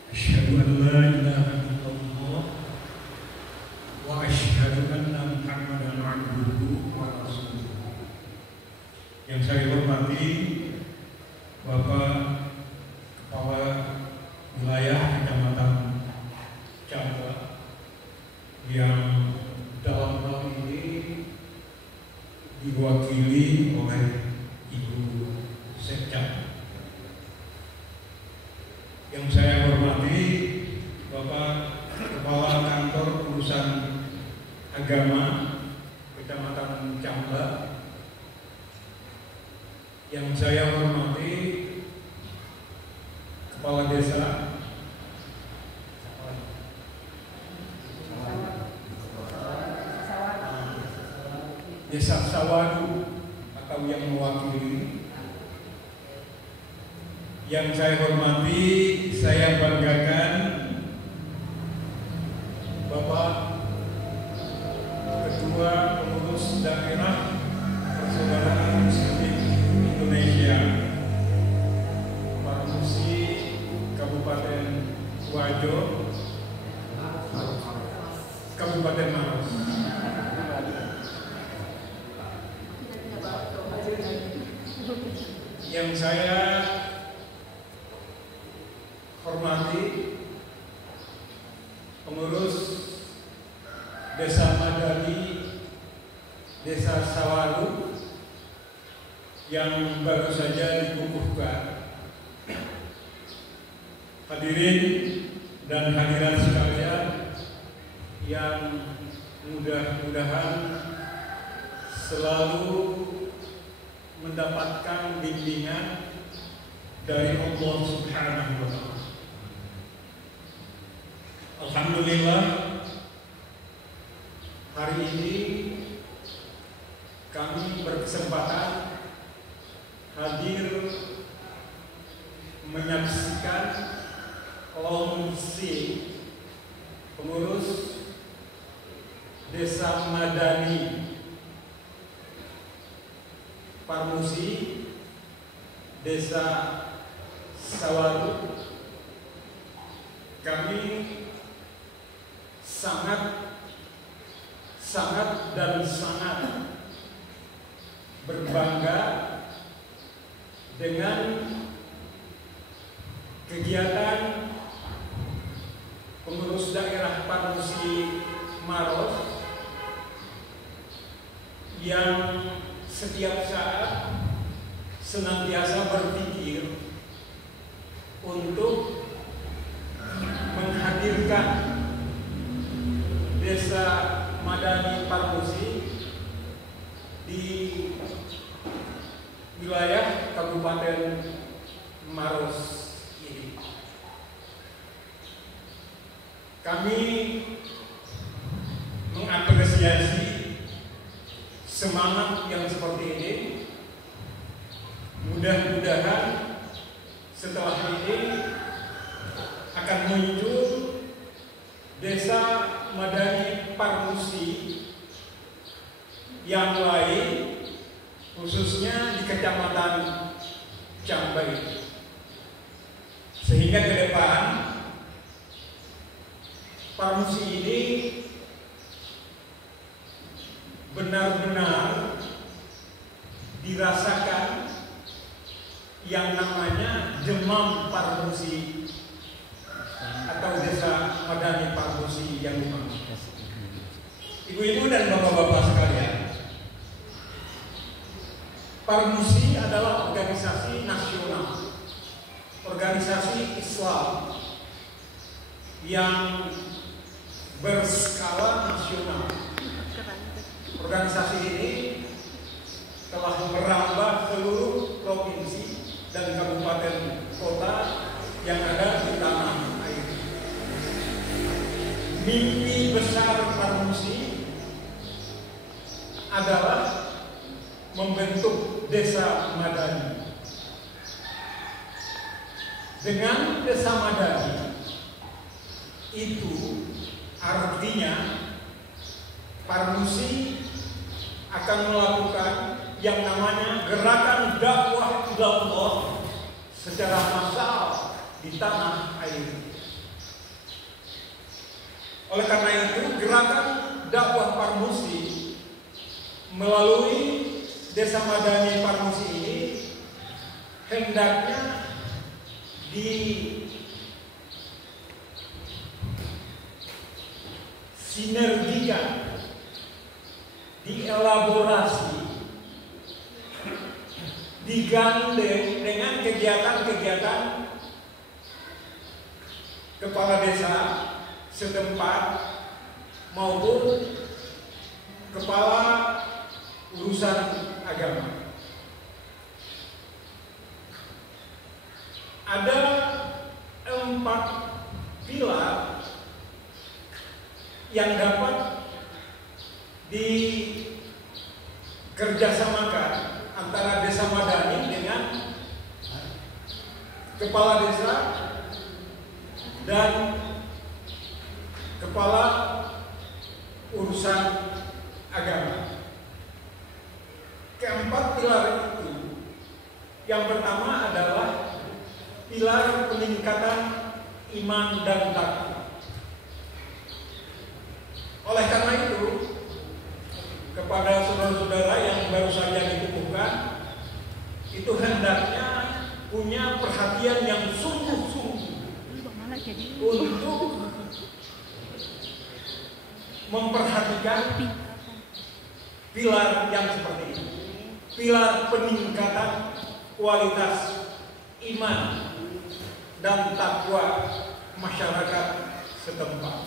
Asyhadu an la ilaha illallah wa asyhadu anna Muhammadan abduhu wa rasuluh. Yang saya hormati Bapak Kepala Wilayah Kecamatan Jamba yang dalam hal ini diwakili oleh Ibu Sekcap. Yang saya hormati Bapak Kepala Kantor Urusan Agama Kecamatan Jamba. Yang saya hormati Kepala Desa Desa Sawadu atau yang mewakili. Yang saya hormati, saya banggakan Bapak Ketua Pengurus Daerah Persaudaraan Muslim Indonesia Parmusi Kabupaten Wajo, Kabupaten Maros. Yang saya hormati pengurus Desa Madani, Desa Sawalu yang baru saja dikukuhkan. Hadirin dan hadirat sekalian yang mudah-mudahan selalu mendapatkan bimbingan dari Allah Subhanahu wa taala. Alhamdulillah, hari ini kami berkesempatan hadir menyaksikan launching pengurus Desa Madani Parmusi, Desa Sawaru. Kami sangat berbangga dengan kegiatan pengurus daerah Parmusi Maros yang setiap saat senantiasa berpikir untuk menghadirkan Desa Madani Parmusi di wilayah Kabupaten Maros ini. Kami mengapresiasi semangat yang seperti ini. Mudah-mudahan setelah ini akan muncul Desa Madani Parmusi yang lain, khususnya di Kecamatan Cambai, sehingga ke depan Parmusi ini benar-benar dirasakan yang namanya Demam Parmusi atau Desa Madani Parmusi yang dimaksud. Ibu-ibu dan bapak-bapak sekalian, Parmusi adalah organisasi nasional, organisasi Islam yang berskala nasional. Organisasi ini telah merambah seluruh provinsi dan kabupaten kota yang ada di tanah air. Mimpi besar Parmusi adalah membentuk Desa Madani. Dengan Desa Madani itu artinya Parmusi akan melakukan yang namanya gerakan dakwah Allah secara massal di tanah air. Oleh karena itu, gerakan dakwah Parmusi melalui Desa Madani Parmusi ini hendaknya disinergikan, dielaborasi, digandeng dengan kegiatan-kegiatan kepala desa setempat maupun kepala urusan agama. Ada 4 pilar yang dapat dikerjasamakan antara Desa Madani dengan kepala desa dan kepala urusan agama. Keempat pilar itu, yang pertama adalah pilar peningkatan iman dan takwa. Oleh karena itu, kepada saudara-saudara yang baru saja dikukuhkan, itu hendaknya punya perhatian yang sungguh-sungguh untuk memperhatikan pilar yang seperti ini. Pilar peningkatan kualitas iman dan takwa masyarakat setempat.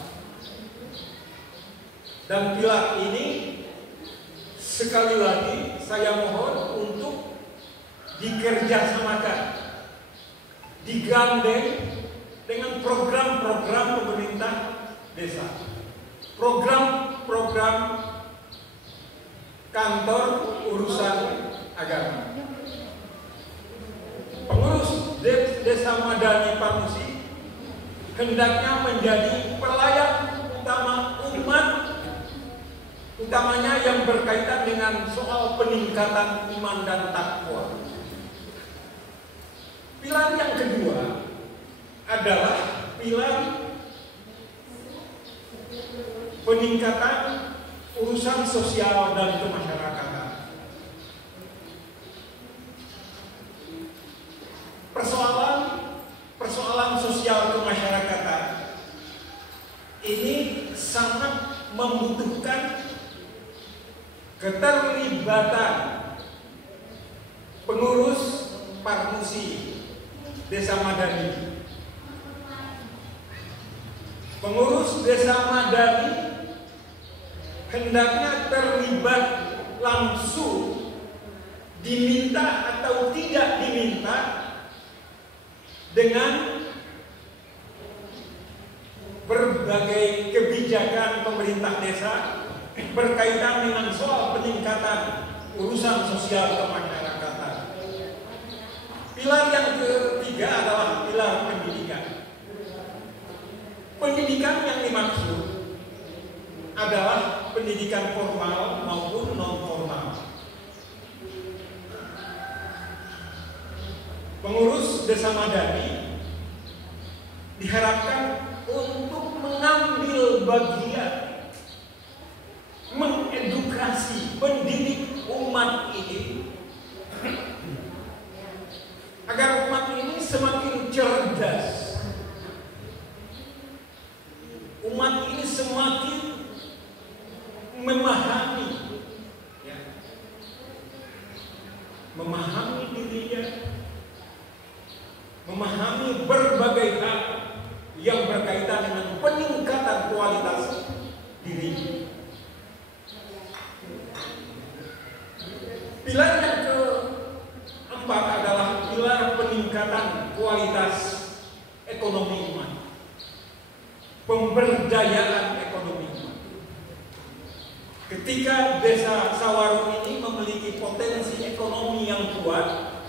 Dan pilar ini sekali lagi saya mohon untuk dikerjasamakan, digandeng dengan program-program pemerintah desa, program-program kantor urusan agama. Pengurus Desa Madani Parmusi hendaknya menjadi pelayan utama umat, utamanya yang berkaitan dengan soal peningkatan iman dan takwa. Pilar yang kedua adalah pilar peningkatan urusan sosial dan kemasyarakatan. Persoalan sosial kemasyarakatan sangat membutuhkan keterlibatan pengurus Parmusi Desa Madani. Pengurus Desa Madani hendaknya terlibat langsung, diminta atau tidak diminta, dengan berbagai kebijakan pemerintah desa berkaitan dengan soal peningkatan urusan sosial kemasyarakatan. Pilar yang ketiga adalah pilar pendidikan. Pendidikan yang dimaksud adalah pendidikan formal maupun non-formal. Pengurus Desa Madani diharapkan untuk mengambil bagian mengedukasi, mendidik umat ini agar umat ini semakin cerdas, umat ini semakin memahami, ya, memahami dirinya, memahami berbagai hal yang berkaitan dengan peningkatan kualitas diri. Pilar yang keempat adalah pilar peningkatan kualitas ekonomi umat, pemberdayaan ekonomi umat. Ketika Desa Sawaru ini memiliki potensi ekonomi yang kuat,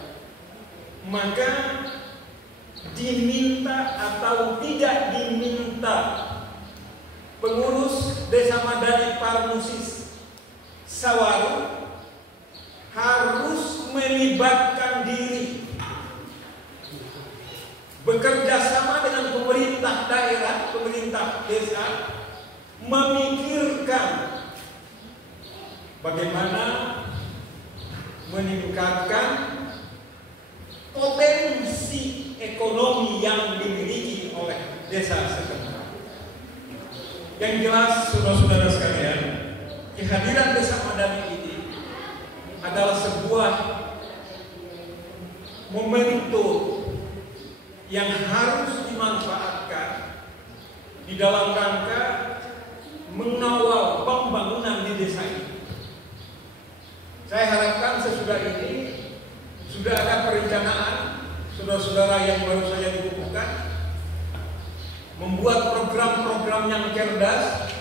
maka diminta atau tidak diminta pengurus Desa Madani Parmusi Sawaru harus melibatkan diri, bekerja sama dengan pemerintah daerah, pemerintah desa, memikirkan bagaimana meningkatkan potensi ekonomi yang dimiliki oleh desa setempat. Yang jelas, saudara-saudara sekalian, kehadiran Desa Madani ini adalah sebuah momentum yang harus dimanfaatkan di dalam rangka mengawal pembangunan di desa ini. Saya harapkan sesudah ini sudah ada perencanaan, saudara-saudara yang baru saja dikukuhkan, membuat program-program yang cerdas,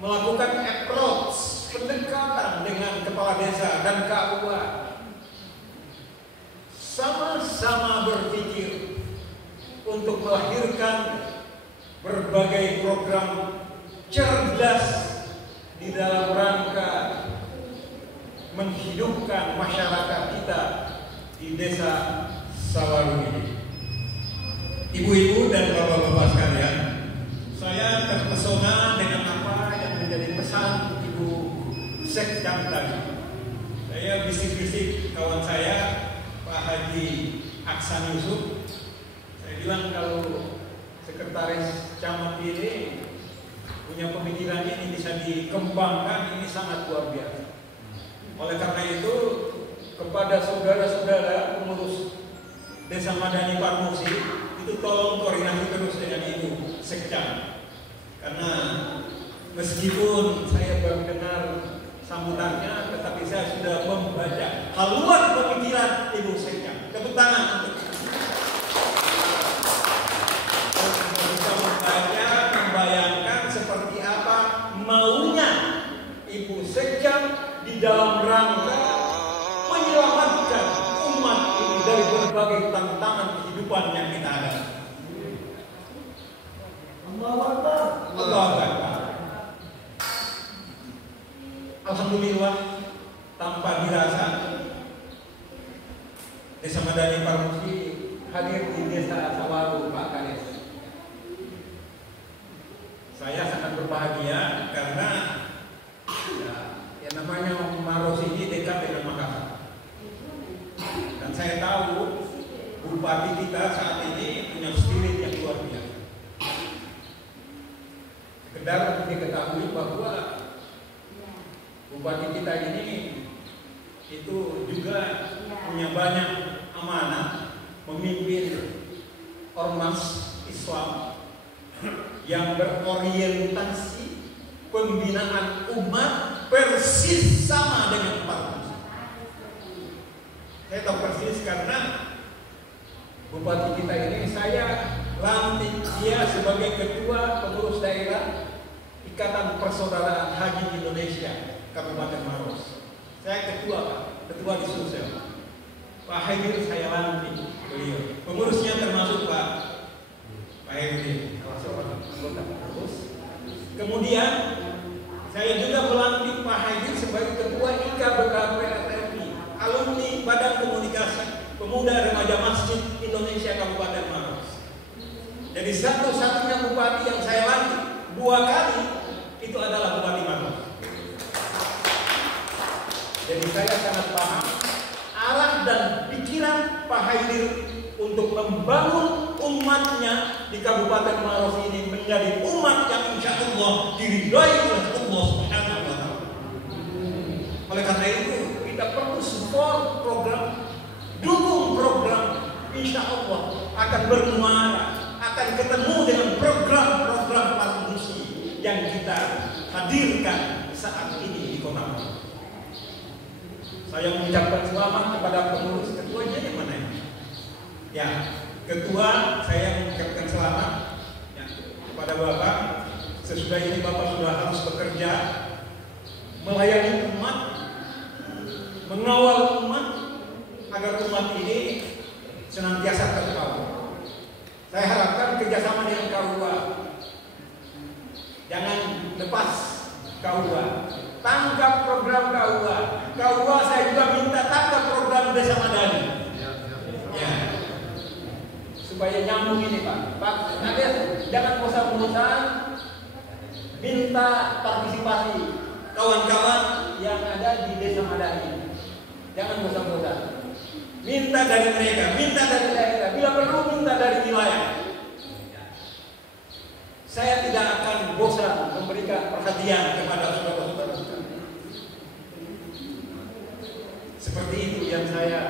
melakukan approach, pendekatan dengan kepala desa dan KUA, sama-sama berpikir untuk melahirkan berbagai program cerdas di dalam rangka menghidupkan masyarakat kita di Desa Sawaru ini. Ibu-ibu dan bapak-bapak sekalian, saya terpesona dengan apa yang menjadi pesan Ibu Sekjam tadi. Saya bisik-bisik kawan saya, Pak Haji Aksan Yusuf. Saya bilang kalau sekretaris camat ini punya pemikiran ini bisa dikembangkan, ini sangat luar biasa. Oleh karena itu, kepada saudara-saudara pengurus Desa Madani Parmusi, itu tolong koordinasi terus dengan Ibu Sekjam. Karena meskipun saya baru dengar sambutannya, tetapi saya sudah membaca haluan pemikiran Ibu Sekjam. Tepuk tangan untuk bisa membaca, membayangkan seperti apa maunya Ibu Sekjam di dalam rangka menyelamatkan umat ini dari berbagai tantangan kehidupan yang kita hadapi. Allahu Akbar. Alhamdulillah, tanpa dirasa Desa Madani Parmusi hadir di Desa Sawaru, Pak Kades. Saya sangat berbahagia karena yang namanya Maros ini dekat dengan Makassar. Dan saya tahu Bupati kita saat ini punya spirit yang luar biasa. sekedar untuk diketahui bahwa bupati kita ini itu juga punya banyak amanah memimpin ormas Islam yang berorientasi pembinaan umat persis sama dengan parmusi. Saya tahu persis karena bupati kita ini saya lantik dia sebagai ketua pengurus daerah Ikatan Persaudaraan Haji Indonesia Kabupaten Maros. Saya ketua, Pak, ketua di Sulsel. Pak Haidir saya lantik beliau. Pengurusnya termasuk Pak Haidir, salah seorang anggota pengurus. Kemudian saya juga melantik Pak Haidir sebagai ketua IKBKP RTMI, alumni Badan Komunikasi Pemuda Remaja Masjid Indonesia Kabupaten Maros. Jadi satu-satunya bupati yang saya lantik 2 kali itu adalah Bupati Maros. Jadi saya sangat paham arah dan pikiran Pak Haidir untuk membangun umatnya di Kabupaten Maros ini menjadi umat yang insya Allah diridhoi oleh Allah Subhanahu wa Ta'ala. Oleh karena itu kita perlu support program, dukung program, insya Allah akan bermuara, akan ketemu dengan program-program parmusi yang kita hadirkan saat ini di Kota Maros. Saya mengucapkan selamat kepada pengurus, ketuanya yang mana ini? Ya, ketua saya mengucapkan selamat ya, kepada Bapak. Sesudah ini Bapak sudah harus bekerja melayani umat, mengawal umat agar umat ini senantiasa terkawal. Saya harapkan kerjasama dengan KUA, jangan lepas KUA, tangkap program KUA. KUA saya juga minta tangkap program Desa Madani. Ya, supaya nyambung ini Pak. Pak, nanti jangan bosan-bosan minta partisipasi kawan-kawan yang ada di Desa Madani. Jangan bosan-bosan. Minta dari mereka, minta dari daerah, bila perlu minta dari wilayah. Saya tidak akan bosan memberikan perhatian kepada saudara-saudara kita. Seperti itu yang saya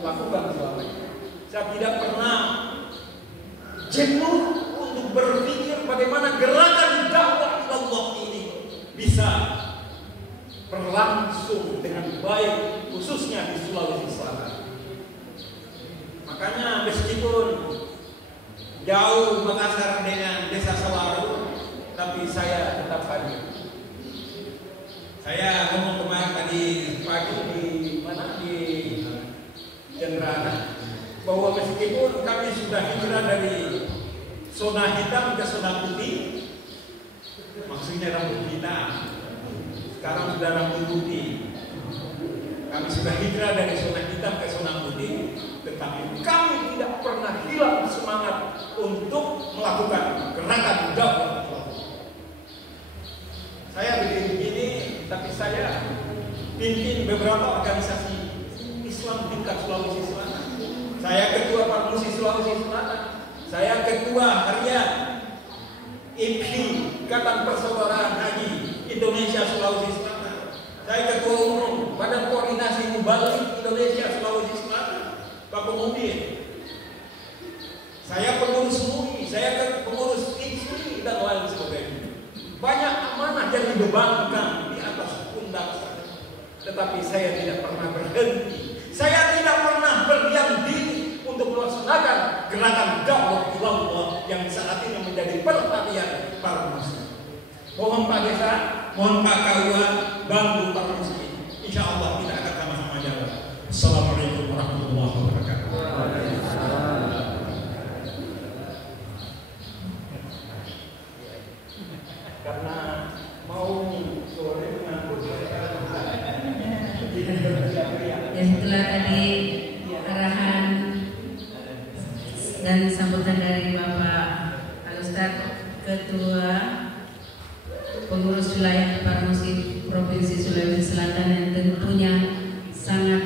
lakukan selama ini. Saya tidak pernah jenuh untuk berpikir bagaimana gerakan dakwah Allah ini bisa berlangsung dengan baik, khususnya di Sulawesi Selatan. Makanya meskipun jauh Makassar dengan Desa Sawaru, tapi saya tetap hadir. Saya ngomong kemarin tadi pagi di mana di Jendrana bahwa meskipun kami sudah hijrah dari zona hitam ke zona putih, maksudnya rambut hitam, sekarang sudah rambut putih. Kami sudah hijrah dari zona hitam ke zona putih, tetapi kami tidak pernah hilang semangat untuk melakukan gerakan dakwah. Saya begini, tapi saya pimpin beberapa organisasi Islam tingkat Sulawesi Selatan. Saya ketua Parmusi Sulawesi Selatan. Saya ketua harian IPHI, Ikatan Persaudaraan Haji Indonesia Sulawesi Selatan. Saya ketua umum Badan Koordinasi Mubalik Indonesia Sulawesi Selatan, Pak Pemudin. Saya pengurus MUI, saya pengurus IPHI dan lain sebagainya. Banyak amanah yang dibebankan di atas pundak saya, tetapi saya tidak pernah berhenti. Saya tidak pernah berdiam diri untuk melaksanakan gerakan dakwah Allah yang saat ini menjadi perhatian para muslim. Mohon Pak Desa, mohon Pak KUA bantu para muslim. Insya Allah kita akan sama-sama jalan. Assalamualaikum warahmatullahi wabarakatuh. Karena mau sore mengangkut ya, setelah tadi arahan dan sambutan dari Bapak Al-Ustaz Ketua Pengurus Wilayah Parmusi Provinsi Sulawesi Selatan, yang tentunya sangat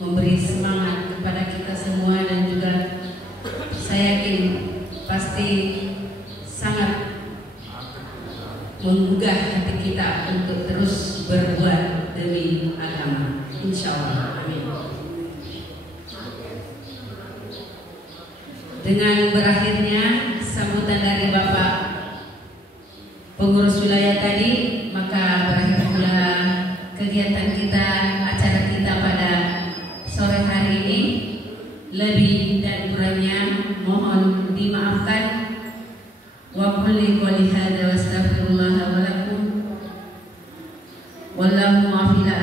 memberi semangat kepada kita semua, dan juga saya yakin pasti sangat menggugah hati kita untuk terus berbuat demi agama. Insya Allah. Amin. Dengan berakhirnya sambutan dari Bapak pengurus wilayah tadi, maka berakhir pula kegiatan kita, acara kita pada sore hari ini. Lebih dan kurangnya mohon dimaafkan. Wa qulli qouli hadza wa astaghfirullah wa lakum wallahu muwaffiq ila